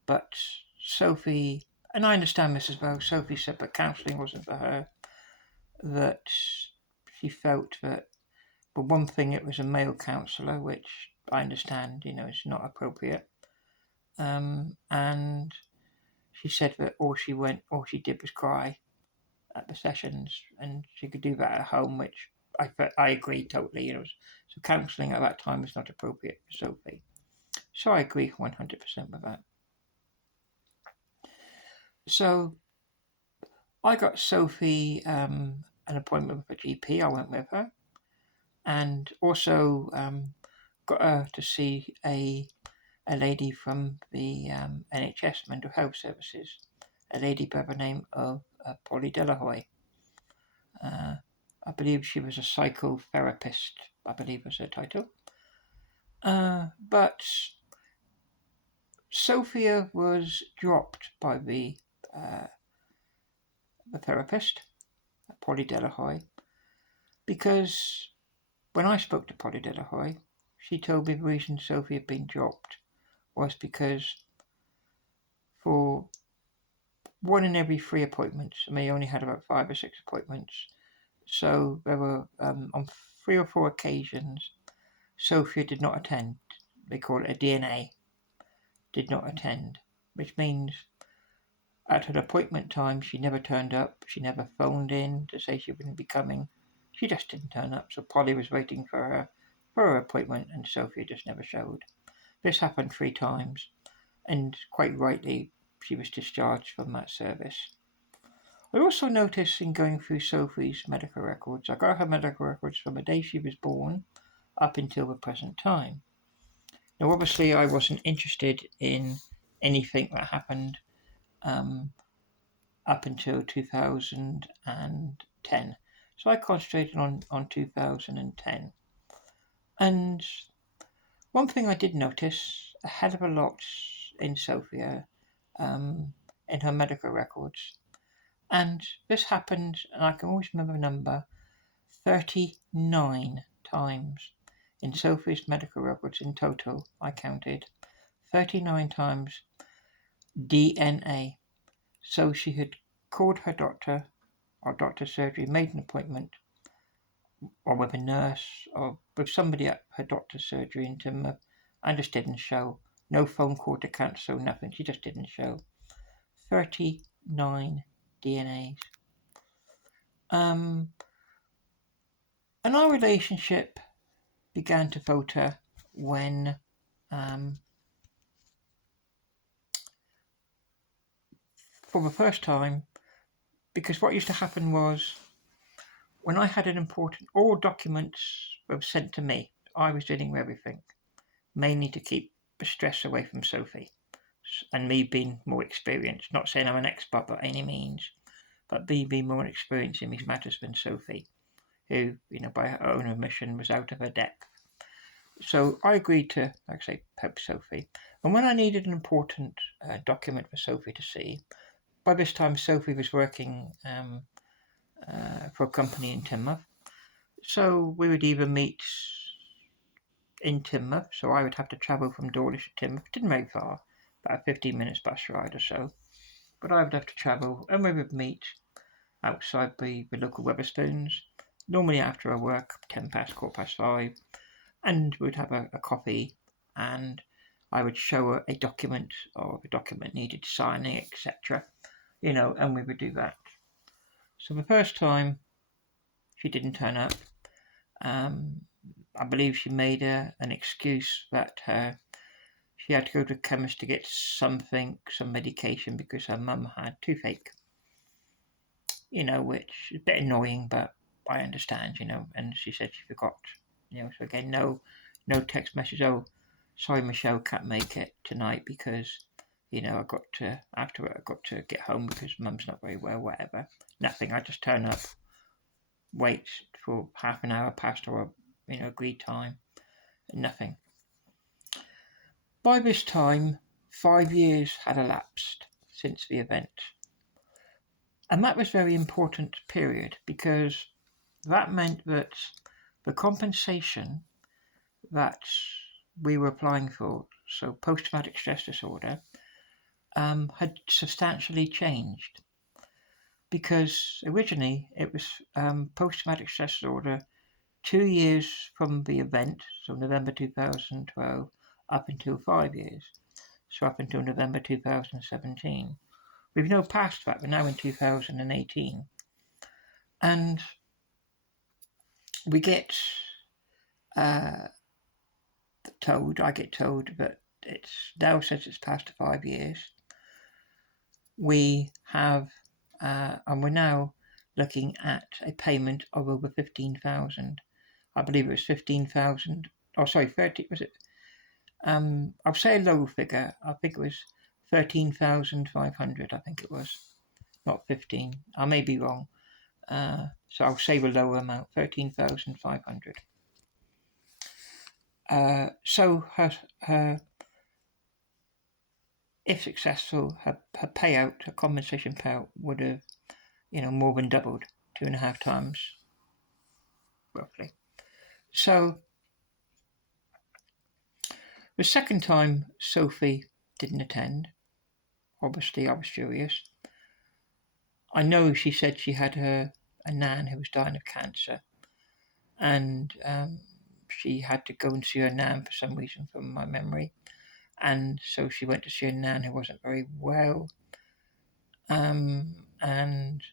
But Sophie, and I understand this as well, Sophie said that counselling wasn't for her, that she felt that, for one thing, it was a male counsellor, which I understand, is not appropriate. And she said that all she did was cry at the sessions, and she could do that at home, which I agree totally. So counselling at that time was not appropriate for Sophie. So I agree 100% with that. So I got Sophie an appointment with a GP. I went with her, and also got her to see a lady from the NHS Mental Health Services, a lady by the name of Polly Delahoy. I believe she was a psychotherapist, I believe was her title. But Sophia was dropped by the therapist, Polly Delahoy, because when I spoke to Polly Delahoy, she told me the reason Sophie had been dropped was because for 1 in every 3 appointments, and they only had about 5 or 6 appointments, so there were on 3 or 4 occasions Sophia did not attend. They call it a DNA. Did not attend, which means at her appointment time she never turned up. She never phoned in to say she wouldn't be coming. She just didn't turn up. So Polly was waiting for her appointment, and Sophia just never showed. This happened 3 times, and quite rightly she was discharged from that service. I also noticed in going through Sophie's medical records, I got her medical records from the day she was born up until the present time. Now, obviously, I wasn't interested in anything that happened up until 2010. So I concentrated on 2010. And one thing I did notice a hell of a lot in Sophia, in her medical records. And this happened, and I can always remember the number, 39 times. In Sophie's medical records in total, I counted 39 times DNA. So she had called her doctor or doctor's surgery, made an appointment, or with a nurse or with somebody at her doctor's surgery in Timber, and just didn't show. No phone call to cancel, nothing. She just didn't show. 39 DNAs. And our relationship began to falter when for the first time, because what used to happen was when I had all documents were sent to me. I was dealing with everything, mainly to keep the stress away from Sophie, and me being more experienced. Not saying I'm an expert by any means, but me being more experienced in these matters than Sophie, who, by her own admission, was out of her depth. So I agreed to, like I say, help Sophie. And when I needed an important document for Sophie to see, by this time Sophie was working for a company in Teignmouth. So we would either meet in Teignmouth, so I would have to travel from Dawlish to Teignmouth. It didn't very far, about a 15 minutes bus ride or so. But I would have to travel, and we would meet outside the local Wetherspoons, normally after our work, 10 past, 5:15, and we'd have a coffee, and I would show her a document, or a document needed signing, etc. And we would do that. So the first time she didn't turn up, I believe she made an excuse that she had to go to the chemist to get some medication, because her mum had toothache. Which is a bit annoying, but I understand, and she said she forgot, so again, no text message, oh, sorry Michelle, can't make it tonight because, I got to get home because mum's not very well, whatever. Nothing, I just turn up, wait for half an hour past our, agreed time, nothing. By this time, 5 years had elapsed since the event. And that was a very important period, because that meant that the compensation that we were applying for, so post-traumatic stress disorder, had substantially changed. Because originally it was post-traumatic stress disorder 2 years from the event, so November 2012, up until 5 years, so up until November 2017. We've now passed that, we're now in 2018. And we get I get told that it's now, since it's past 5 years, we have, and we're now looking at a payment of over 15,000. I believe it was 15,000. Oh, sorry, 30. Was it? I'll say a low figure. I think it was 13,500. I think it was, not 15. I may be wrong. So I'll say the lower amount, 13,500. So her, if successful, her payout, her compensation payout, would have, more than doubled, 2.5 times, roughly. So the second time Sophie didn't attend, obviously I was furious. I know she said she had a nan who was dying of cancer, and she had to go and see her nan for some reason, from my memory, and so she went to see her nan who wasn't very well, and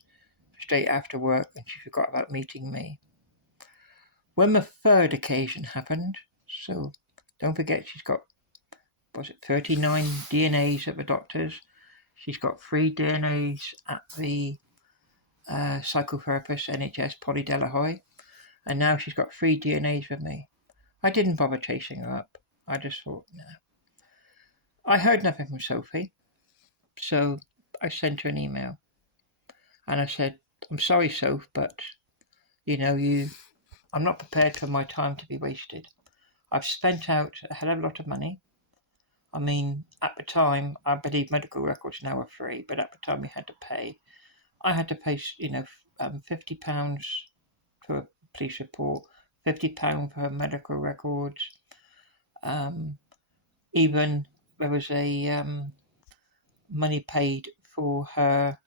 straight after work, and she forgot about meeting me. When the third occasion happened, so don't forget, she's got, 39 DNAs at the doctor's. She's got 3 DNAs at the psychotherapist, NHS Polly Delahoy, and now she's got 3 DNAs with me. I didn't bother chasing her up. I just thought, no. I heard nothing from Sophie, so I sent her an email, and I said, I'm sorry, Soph, but I'm not prepared for my time to be wasted. I've spent out a hell of a lot of money. I mean, at the time, I believe medical records now are free, but at the time we had to pay. I had to pay, £50 for a police report, £50 for her medical records. Even there was a money paid for her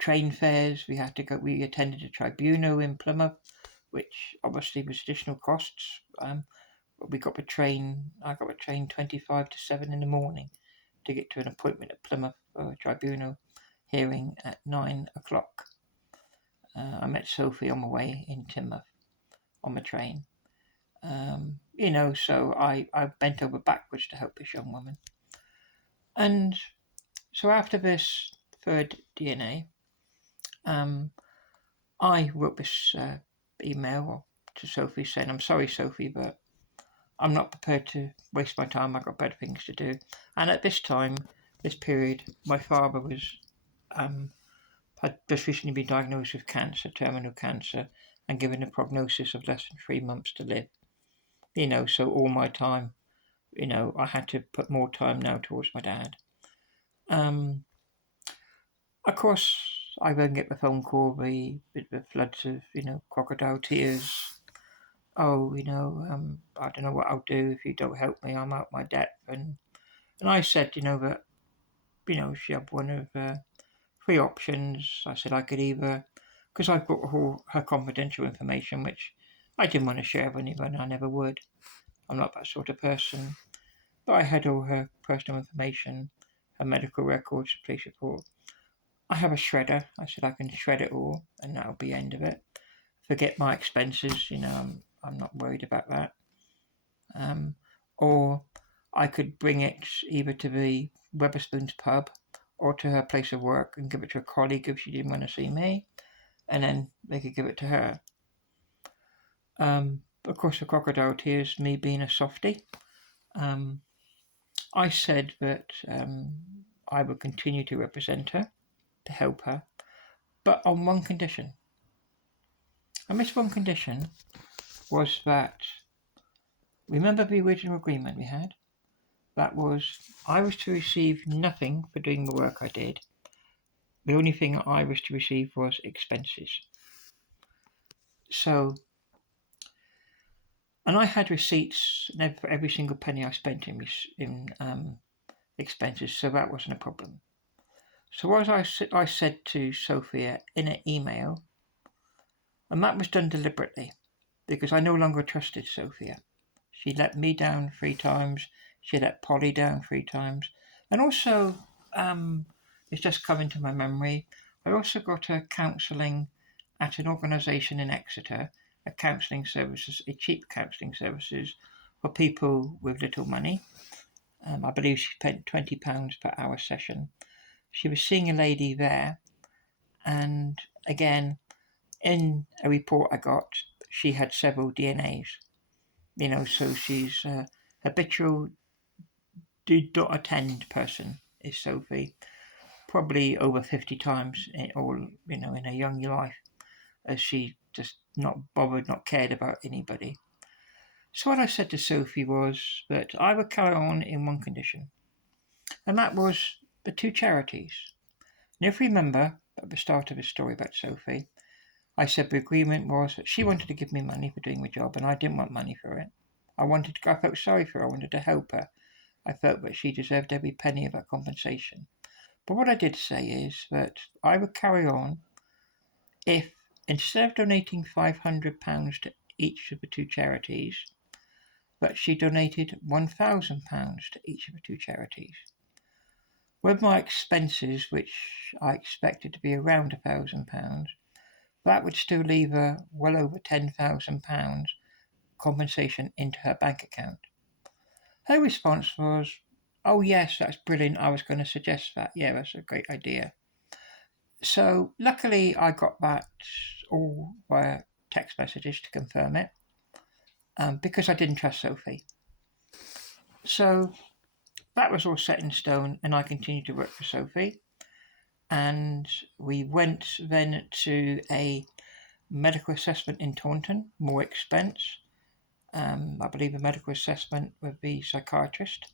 train fares. We attended a tribunal in Plymouth, which obviously was additional costs. We got the train. I got the train 25 to 7 in the morning to get to an appointment at Plymouth for a tribunal hearing at 9 o'clock. I met Sophie on my way in Teignmouth on the train. So I bent over backwards to help this young woman. And so after this third DNA, I wrote this email to Sophie saying, I'm sorry, Sophie, but I'm not prepared to waste my time. I've got better things to do. And at this time, this period, my father was had just recently been diagnosed with cancer, terminal cancer, and given a prognosis of less than 3 months to live. So all my time, I had to put more time now towards my dad. Of course, I then get the phone call, the floods of, crocodile tears. Oh, I don't know what I'll do if you don't help me. I'm out my depth. And I said, that, she had one of three options. I said I could either, because I've got her confidential information, which I didn't want to share with anyone. I never would. I'm not that sort of person. But I had all her personal information, her medical records, police report. I have a shredder. I said I can shred it all, and that'll be the end of it. Forget my expenses. I'm not worried about that. Or I could bring it either to the Wetherspoons pub or to her place of work and give it to a colleague if she didn't want to see me, and then they could give it to her. Of course, the crocodile tears, me being a softie. I said that I would continue to represent her, to help her, but on one condition. And this one condition was that, remember the original agreement we had? That was, I was to receive nothing for doing the work I did. The only thing I was to receive was expenses. So, and I had receipts for every single penny I spent in expenses, so that wasn't a problem. So as I said to Sophia in an email, and that was done deliberately, because I no longer trusted Sophia. She let me down 3 times, she let Polly down 3 times, and also, it's just come into my memory, I also got her counselling at an organisation in Exeter, a cheap counselling services for people with little money. I believe she spent £20 per hour session. She was seeing a lady there, and again, in a report I got, she had several DNAs. So she's a habitual do not attend person is Sophie, probably over 50 times in her young life, as she just not bothered, not cared about anybody. So what I said to Sophie was that I would carry on in one condition, and that was the 2 charities. And if you remember at the start of the story about Sophie, I said the agreement was that she wanted to give me money for doing the job, and I didn't want money for it. I felt sorry for her. I wanted to help her. I felt that she deserved every penny of that compensation. But what I did say is that I would carry on if, instead of donating £500 to each of the 2 charities, that she donated £1,000 to each of the 2 charities. With my expenses, which I expected to be around £1,000, that would still leave her well over £10,000 compensation into her bank account. Her response was, "Oh yes, that's brilliant. I was going to suggest that. Yeah, that's a great idea." So luckily I got that all via text messages to confirm it, because I didn't trust Sophie. So that was all set in stone, and I continued to work for Sophie. And we went then to a medical assessment in Taunton, more expense. I believe a medical assessment with the psychiatrist.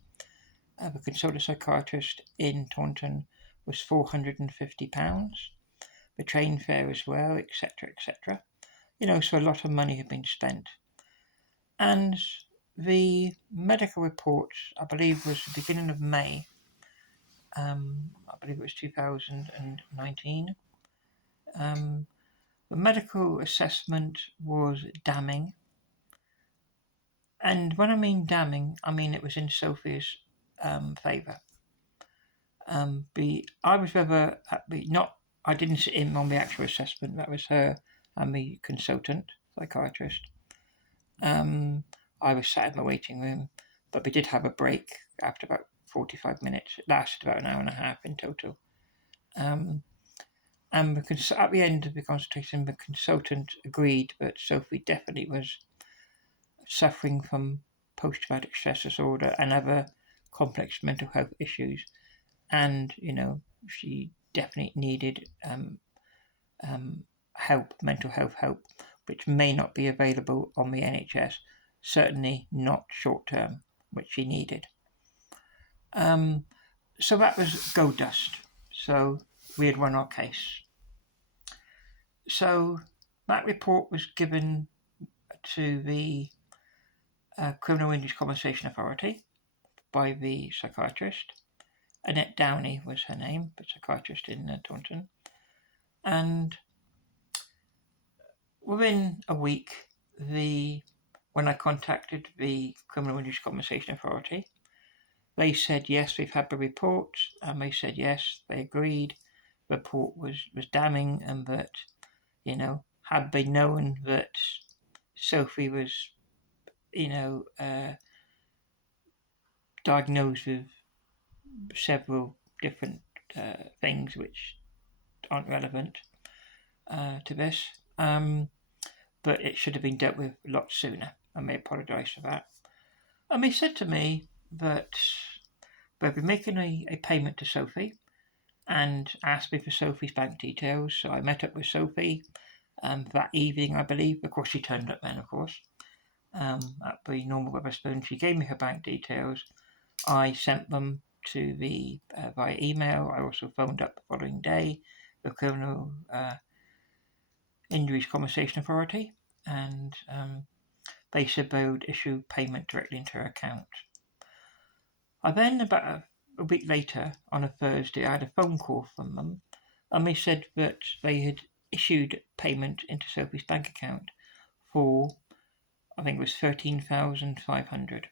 The consultant psychiatrist in Taunton was £450. The train fare as well, etc., etc. So a lot of money had been spent. And the medical report, I believe, was the beginning of May. I believe it was 2019. The medical assessment was damning. And when I mean damning, I mean it was in Sophia's favour. I was rather I didn't sit in on the actual assessment. That was her and the consultant psychiatrist. I was sat in the waiting room, but we did have a break after about 45 minutes. It lasted about an hour and a half in total. And at the end of the consultation, the consultant agreed that Sophie definitely was suffering from post-traumatic stress disorder and other complex mental health issues, and she definitely needed help, mental health help, which may not be available on the NHS, certainly not short term, which she needed. So that was Gold Dust. So we had won our case. So that report was given to the Criminal Injuries Compensation Authority by the psychiatrist. Annette Downey was her name, the psychiatrist in Taunton. And within a week, when I contacted the Criminal Injuries Compensation Authority, they said, yes, we've had the report, and they said, yes, they agreed. The report was damning, and that, had they known that Sophie was, diagnosed with several different things which aren't relevant to this, but it should have been dealt with a lot sooner, and they apologised for that. And they said to me that they'll be making a payment to Sophie and asked me for Sophie's bank details. So I met up with Sophie that evening, I believe. Of course, she turned up then, of course, at the normal Wetherspoon. She gave me her bank details. I sent them to the via email. I also phoned up the following day the Criminal Injuries Compensation Authority, and they said they would issue payment directly into her account. I then, about a week later, on a Thursday, I had a phone call from them, and they said that they had issued payment into Sophie's bank account for, I think it was £13,500,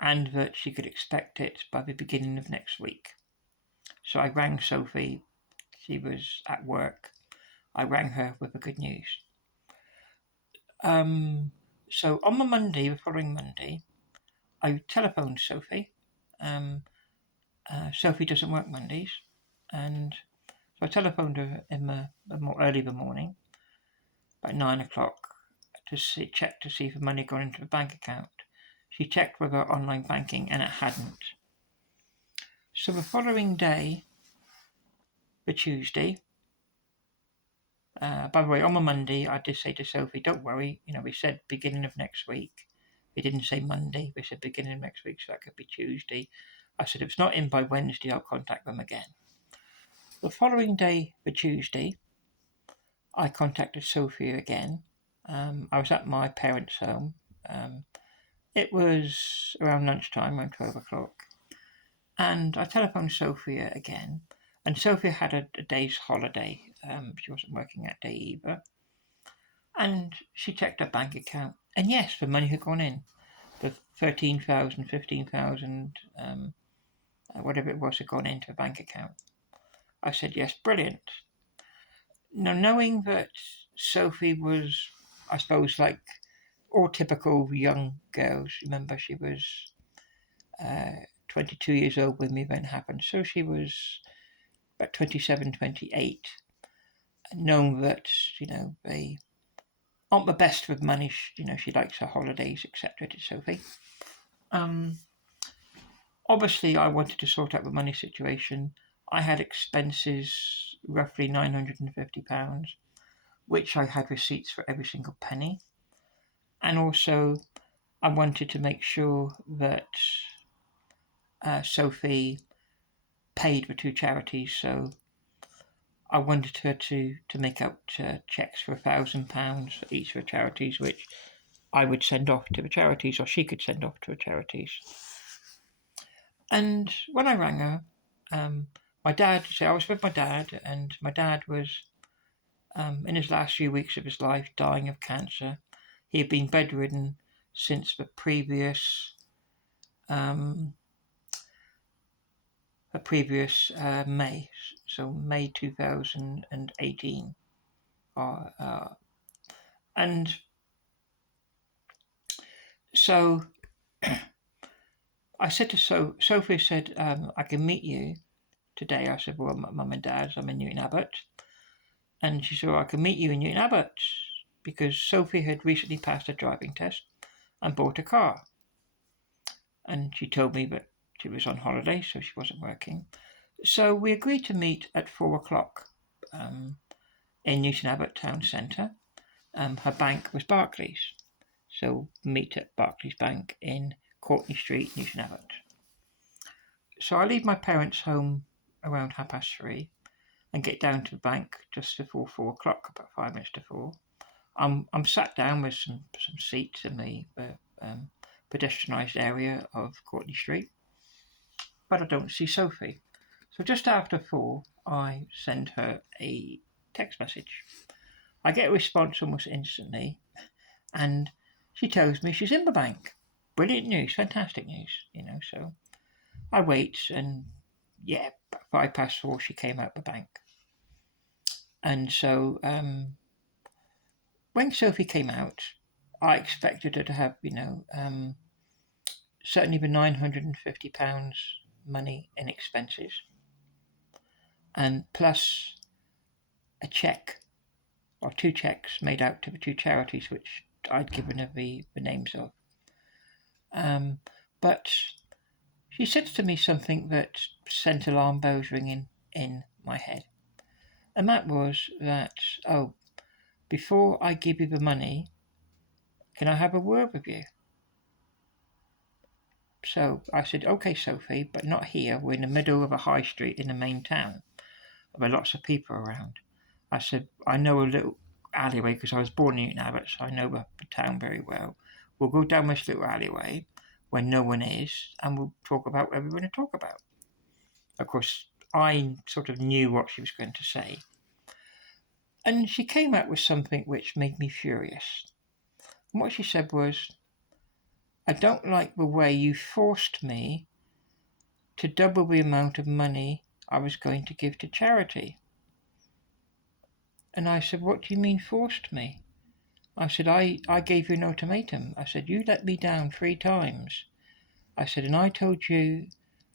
and that she could expect it by the beginning of next week. So I rang Sophie. She was at work. I rang her with the good news. So on the following Monday, I telephoned Sophie. Sophie doesn't work Mondays, and so I telephoned her in early in the morning, about 9 o'clock, to check to see if the money had gone into the bank account. She checked with her online banking, and it hadn't. So the following day, the Tuesday, by the way, on the Monday, I did say to Sophie, don't worry, we said beginning of next week. They didn't say Monday, they said beginning of next week, so that could be Tuesday. I said, if it's not in by Wednesday, I'll contact them again. The following day, the Tuesday, I contacted Sophia again. I was at my parents' home. It was around lunchtime, around 12 o'clock. And I telephoned Sophia again. And Sophia had a day's holiday. She wasn't working that day either. And she checked her bank account. And yes, the money had gone in. The 13,000, 15,000, whatever it was, had gone into a bank account. I said, yes, brilliant. Now, knowing that Sophie was, I suppose, like all typical young girls, remember she was 22 years old when the event happened, so she was about 27, 28, knowing that, they aren't the best with money, she likes her holidays, etc., to Sophie. Obviously, I wanted to sort out the money situation. I had expenses, roughly £950, which I had receipts for every single penny. And also, I wanted to make sure that Sophie paid the two charities, so I wanted her to make out cheques for £1,000 for each of the charities, which I would send off to the charities, or she could send off to the charities. And when I rang her, my dad, I was with my dad, and my dad was in his last few weeks of his life dying of cancer. He had been bedridden since the previous May, so May 2018. And so I said to Sophie said, I can meet you today. I said, well, Mum and Dad, I'm in Newton Abbot. And she said, well, I can meet you in Newton Abbot because Sophie had recently passed a driving test and bought a car. And she told me that she was on holiday, so she wasn't working. So we agreed to meet at 4 o'clock in Newton Abbot Town Centre. Her bank was Barclays, so meet at Barclays Bank in Courtney Street, Newton Abbot. So I leave my parents' home around 3:30 and get down to the bank just before 4 o'clock, about 5 minutes to 4. I'm sat down with some seats in the pedestrianised area of Courtney Street, but I don't see Sophie. So just after 4, I send her a text message. I get a response almost instantly, and she tells me she's in the bank. Brilliant news, fantastic news, so I wait, and 4:05 she came out the bank. And so when Sophie came out, I expected her to have, certainly the £950 money in expenses, and plus a cheque or 2 cheques made out to the 2 charities which I'd given her the names of. But she said to me something that sent alarm bells ringing in my head. And that was that, before I give you the money, can I have a word with you? So I said, okay, Sophie, but not here. We're in the middle of a high street in the main town. There are lots of people around. I said, I know a little alleyway because I was born in Newton Abbot, so I know the town very well. We'll go down this little alleyway when no one is, and we'll talk about what we're going to talk about. Of course, I sort of knew what she was going to say. And she came out with something which made me furious. And what she said was, I don't like the way you forced me to double the amount of money I was going to give to charity. And I said, what do you mean forced me? I said, I gave you an ultimatum. I said, you let me down 3 times. I said, and I told you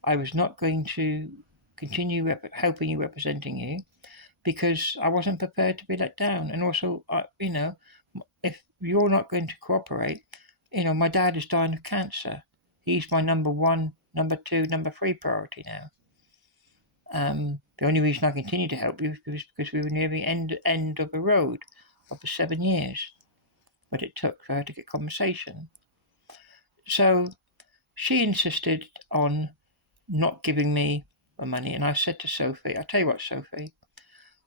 I was not going to continue helping you, representing you, because I wasn't prepared to be let down. And also, if you're not going to cooperate, my dad is dying of cancer. He's my number 1, number 2, number 3 priority now. The only reason I continue to help you is because we were near the end of the road of the 7 years that it took for her to get compensation. So she insisted on not giving me the money, and I said to Sophie, I tell you what, Sophie,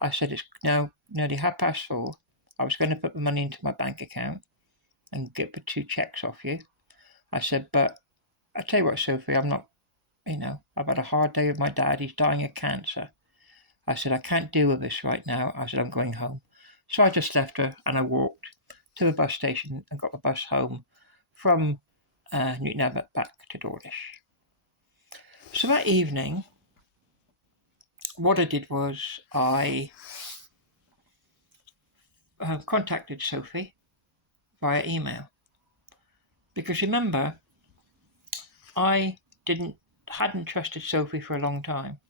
I said, it's now nearly 4:30. I was going to put the money into my bank account and get the 2 checks off you. I said, but I tell you what, Sophie, I'm not, I've had a hard day with my dad. He's dying of cancer. I said, I can't deal with this right now. I said, I'm going home. So I just left her and I walked to the bus station and got the bus home from Newton Abbot back to Dawlish. So that evening, what I did was I contacted Sophie via email. Because remember, I hadn't trusted Sophie for a long time.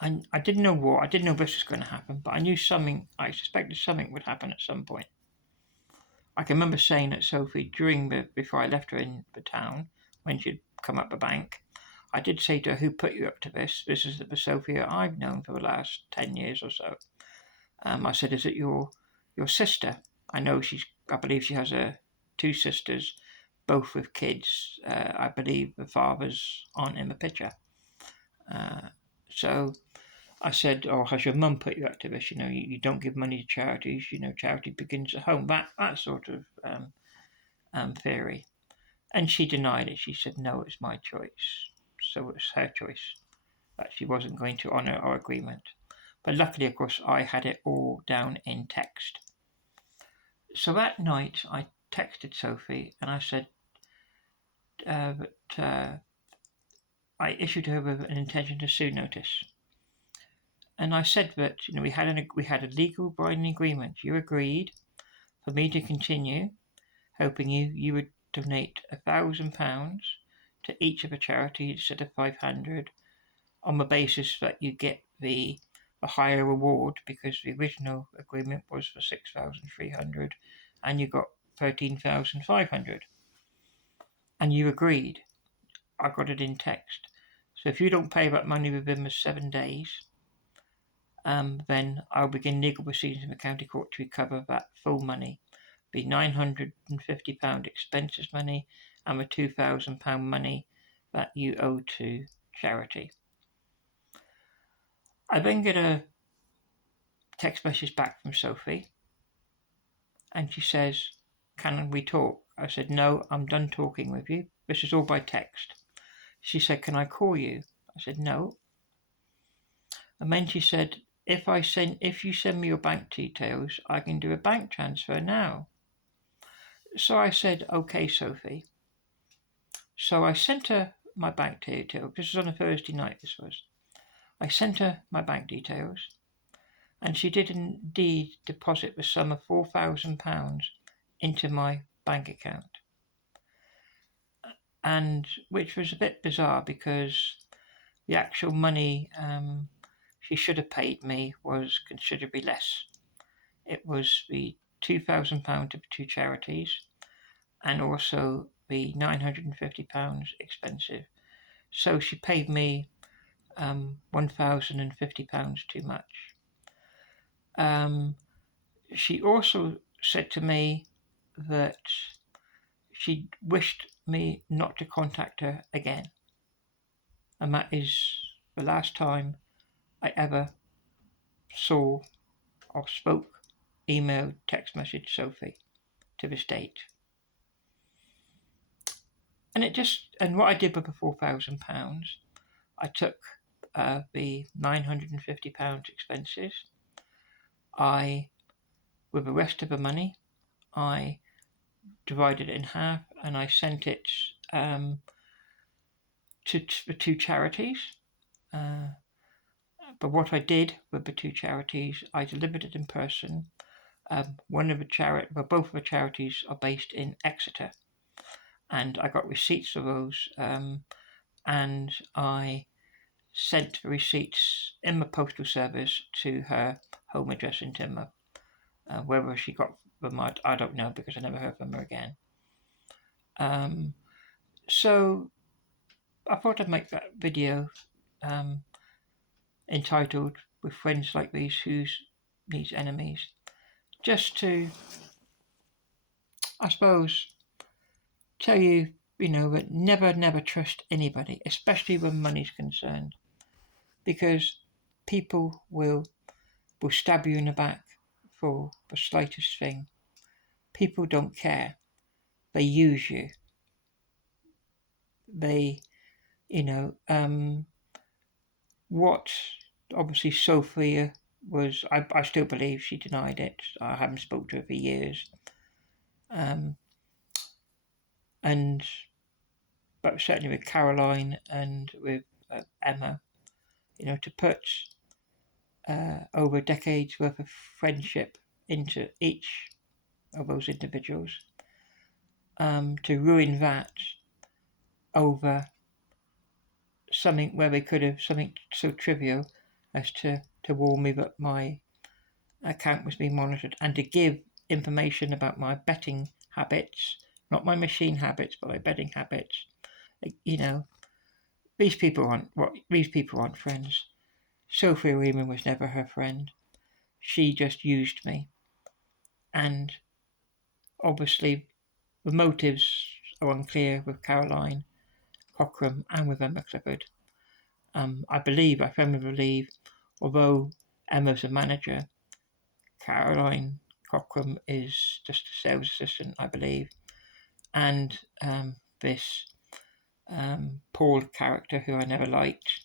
I didn't know what, I didn't know this was going to happen, but I suspected something would happen at some point. I can remember saying that Sophie, before I left her in the town, when she'd come up the bank, I did say to her, who put you up to this? This is the Sophie I've known for the last 10 years or so. I said, is it your sister? I believe she has 2 sisters, both with kids. I believe the fathers aren't in the picture. So I said, has your mum put you up to this? You don't give money to charities. Charity begins at home. That sort of theory. And she denied it. She said, no, it's my choice. So it's her choice. That she wasn't going to honour our agreement. But luckily, of course, I had it all down in text. So that night, I texted Sophie and I said that I issued her with an intention to sue notice. And I said that we had a legal binding agreement. You agreed for me to continue helping you. You would donate £1,000 to each of the charities instead of 500, on the basis that you get the a higher reward because the original agreement was for 6,300 and you got 13,500. And you agreed. I got it in text. So if you don't pay that money within the 7 days, then I'll begin legal proceedings in the county court to recover that full money, the £950 expenses money and the £2,000 money that you owe to charity. I then get a text message back from Sophie, and she says, "Can we talk?" I said, "No, I'm done talking with you. This is all by text." She said, "Can I call you?" I said, "No." And then she said, if you send me your bank details, I can do a bank transfer now." So I said, "Okay, Sophie." So I sent her my bank details. This was on a Thursday night, this was. I sent her my bank details, and she did indeed deposit the sum of £4,000 into my bank account. And which was a bit bizarre because the actual money she should have paid me was considerably less. It was the £2,000 to 2 charities and also the £950 expensive. So she paid me £1,050 too much. She also said to me that she wished me not to contact her again. And that is the last time I ever saw or spoke, emailed, text message Sophie to this date. And what I did with the £4,000, I took the £950 expenses. With the rest of the money, I divided it in half and I sent it to the 2 charities. But what I did with the 2 charities, I delivered it in person. Both of the charities are based in Exeter, and I got receipts of those, and I sent the receipts in the postal service to her home address in Timber. Whether she got them, I don't know because I never heard from her again. So I thought I'd make that video entitled "With Friends Like These, Who's Needs Enemies?" just to, I suppose, tell you, that never trust anybody, especially when money's concerned, because people will stab you in the back for the slightest thing. People don't care. They use you. They, what obviously Sophia was, I still believe she denied it. I haven't spoken to her for years. But certainly with Caroline and with Emma, to put over decades worth of friendship into each of those individuals, to ruin that over something where they could have something so trivial as to warn me that my account was being monitored and to give information about my betting habits, not my machine habits, but my betting habits. These people aren't friends. Sophia Riemann was never her friend. She just used me. And obviously the motives are unclear with Caroline Cochrane and with Emma Clifford. I firmly believe, although Emma's a manager, Caroline Cochrane is just a sales assistant, I believe. And this Paul character, who I never liked,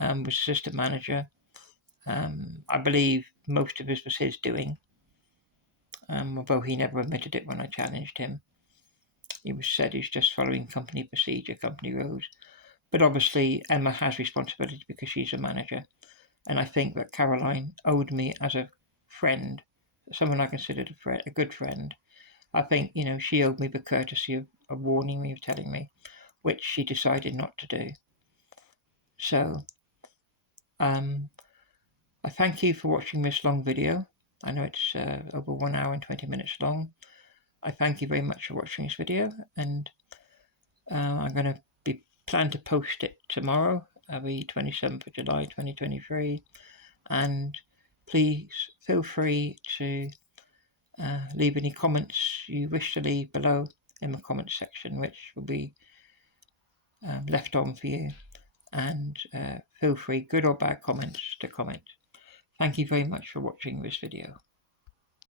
was assistant manager. I believe most of this was his doing, although he never admitted it when I challenged him. He said he's just following company procedure, company rules. But obviously Emma has responsibility because she's a manager. And I think that Caroline owed me as a friend, someone I considered a good friend. I think, she owed me the courtesy of warning me, of telling me, which she decided not to do. So, I thank you for watching this long video. I know it's over 1 hour and 20 minutes long. I thank you very much for watching this video, and I'm going to plan to post it tomorrow, the 27th of July 2023, and please feel free to leave any comments you wish to leave below in the comments section, which will be left on for you, and feel free, good or bad comments, to comment. Thank you very much for watching this video.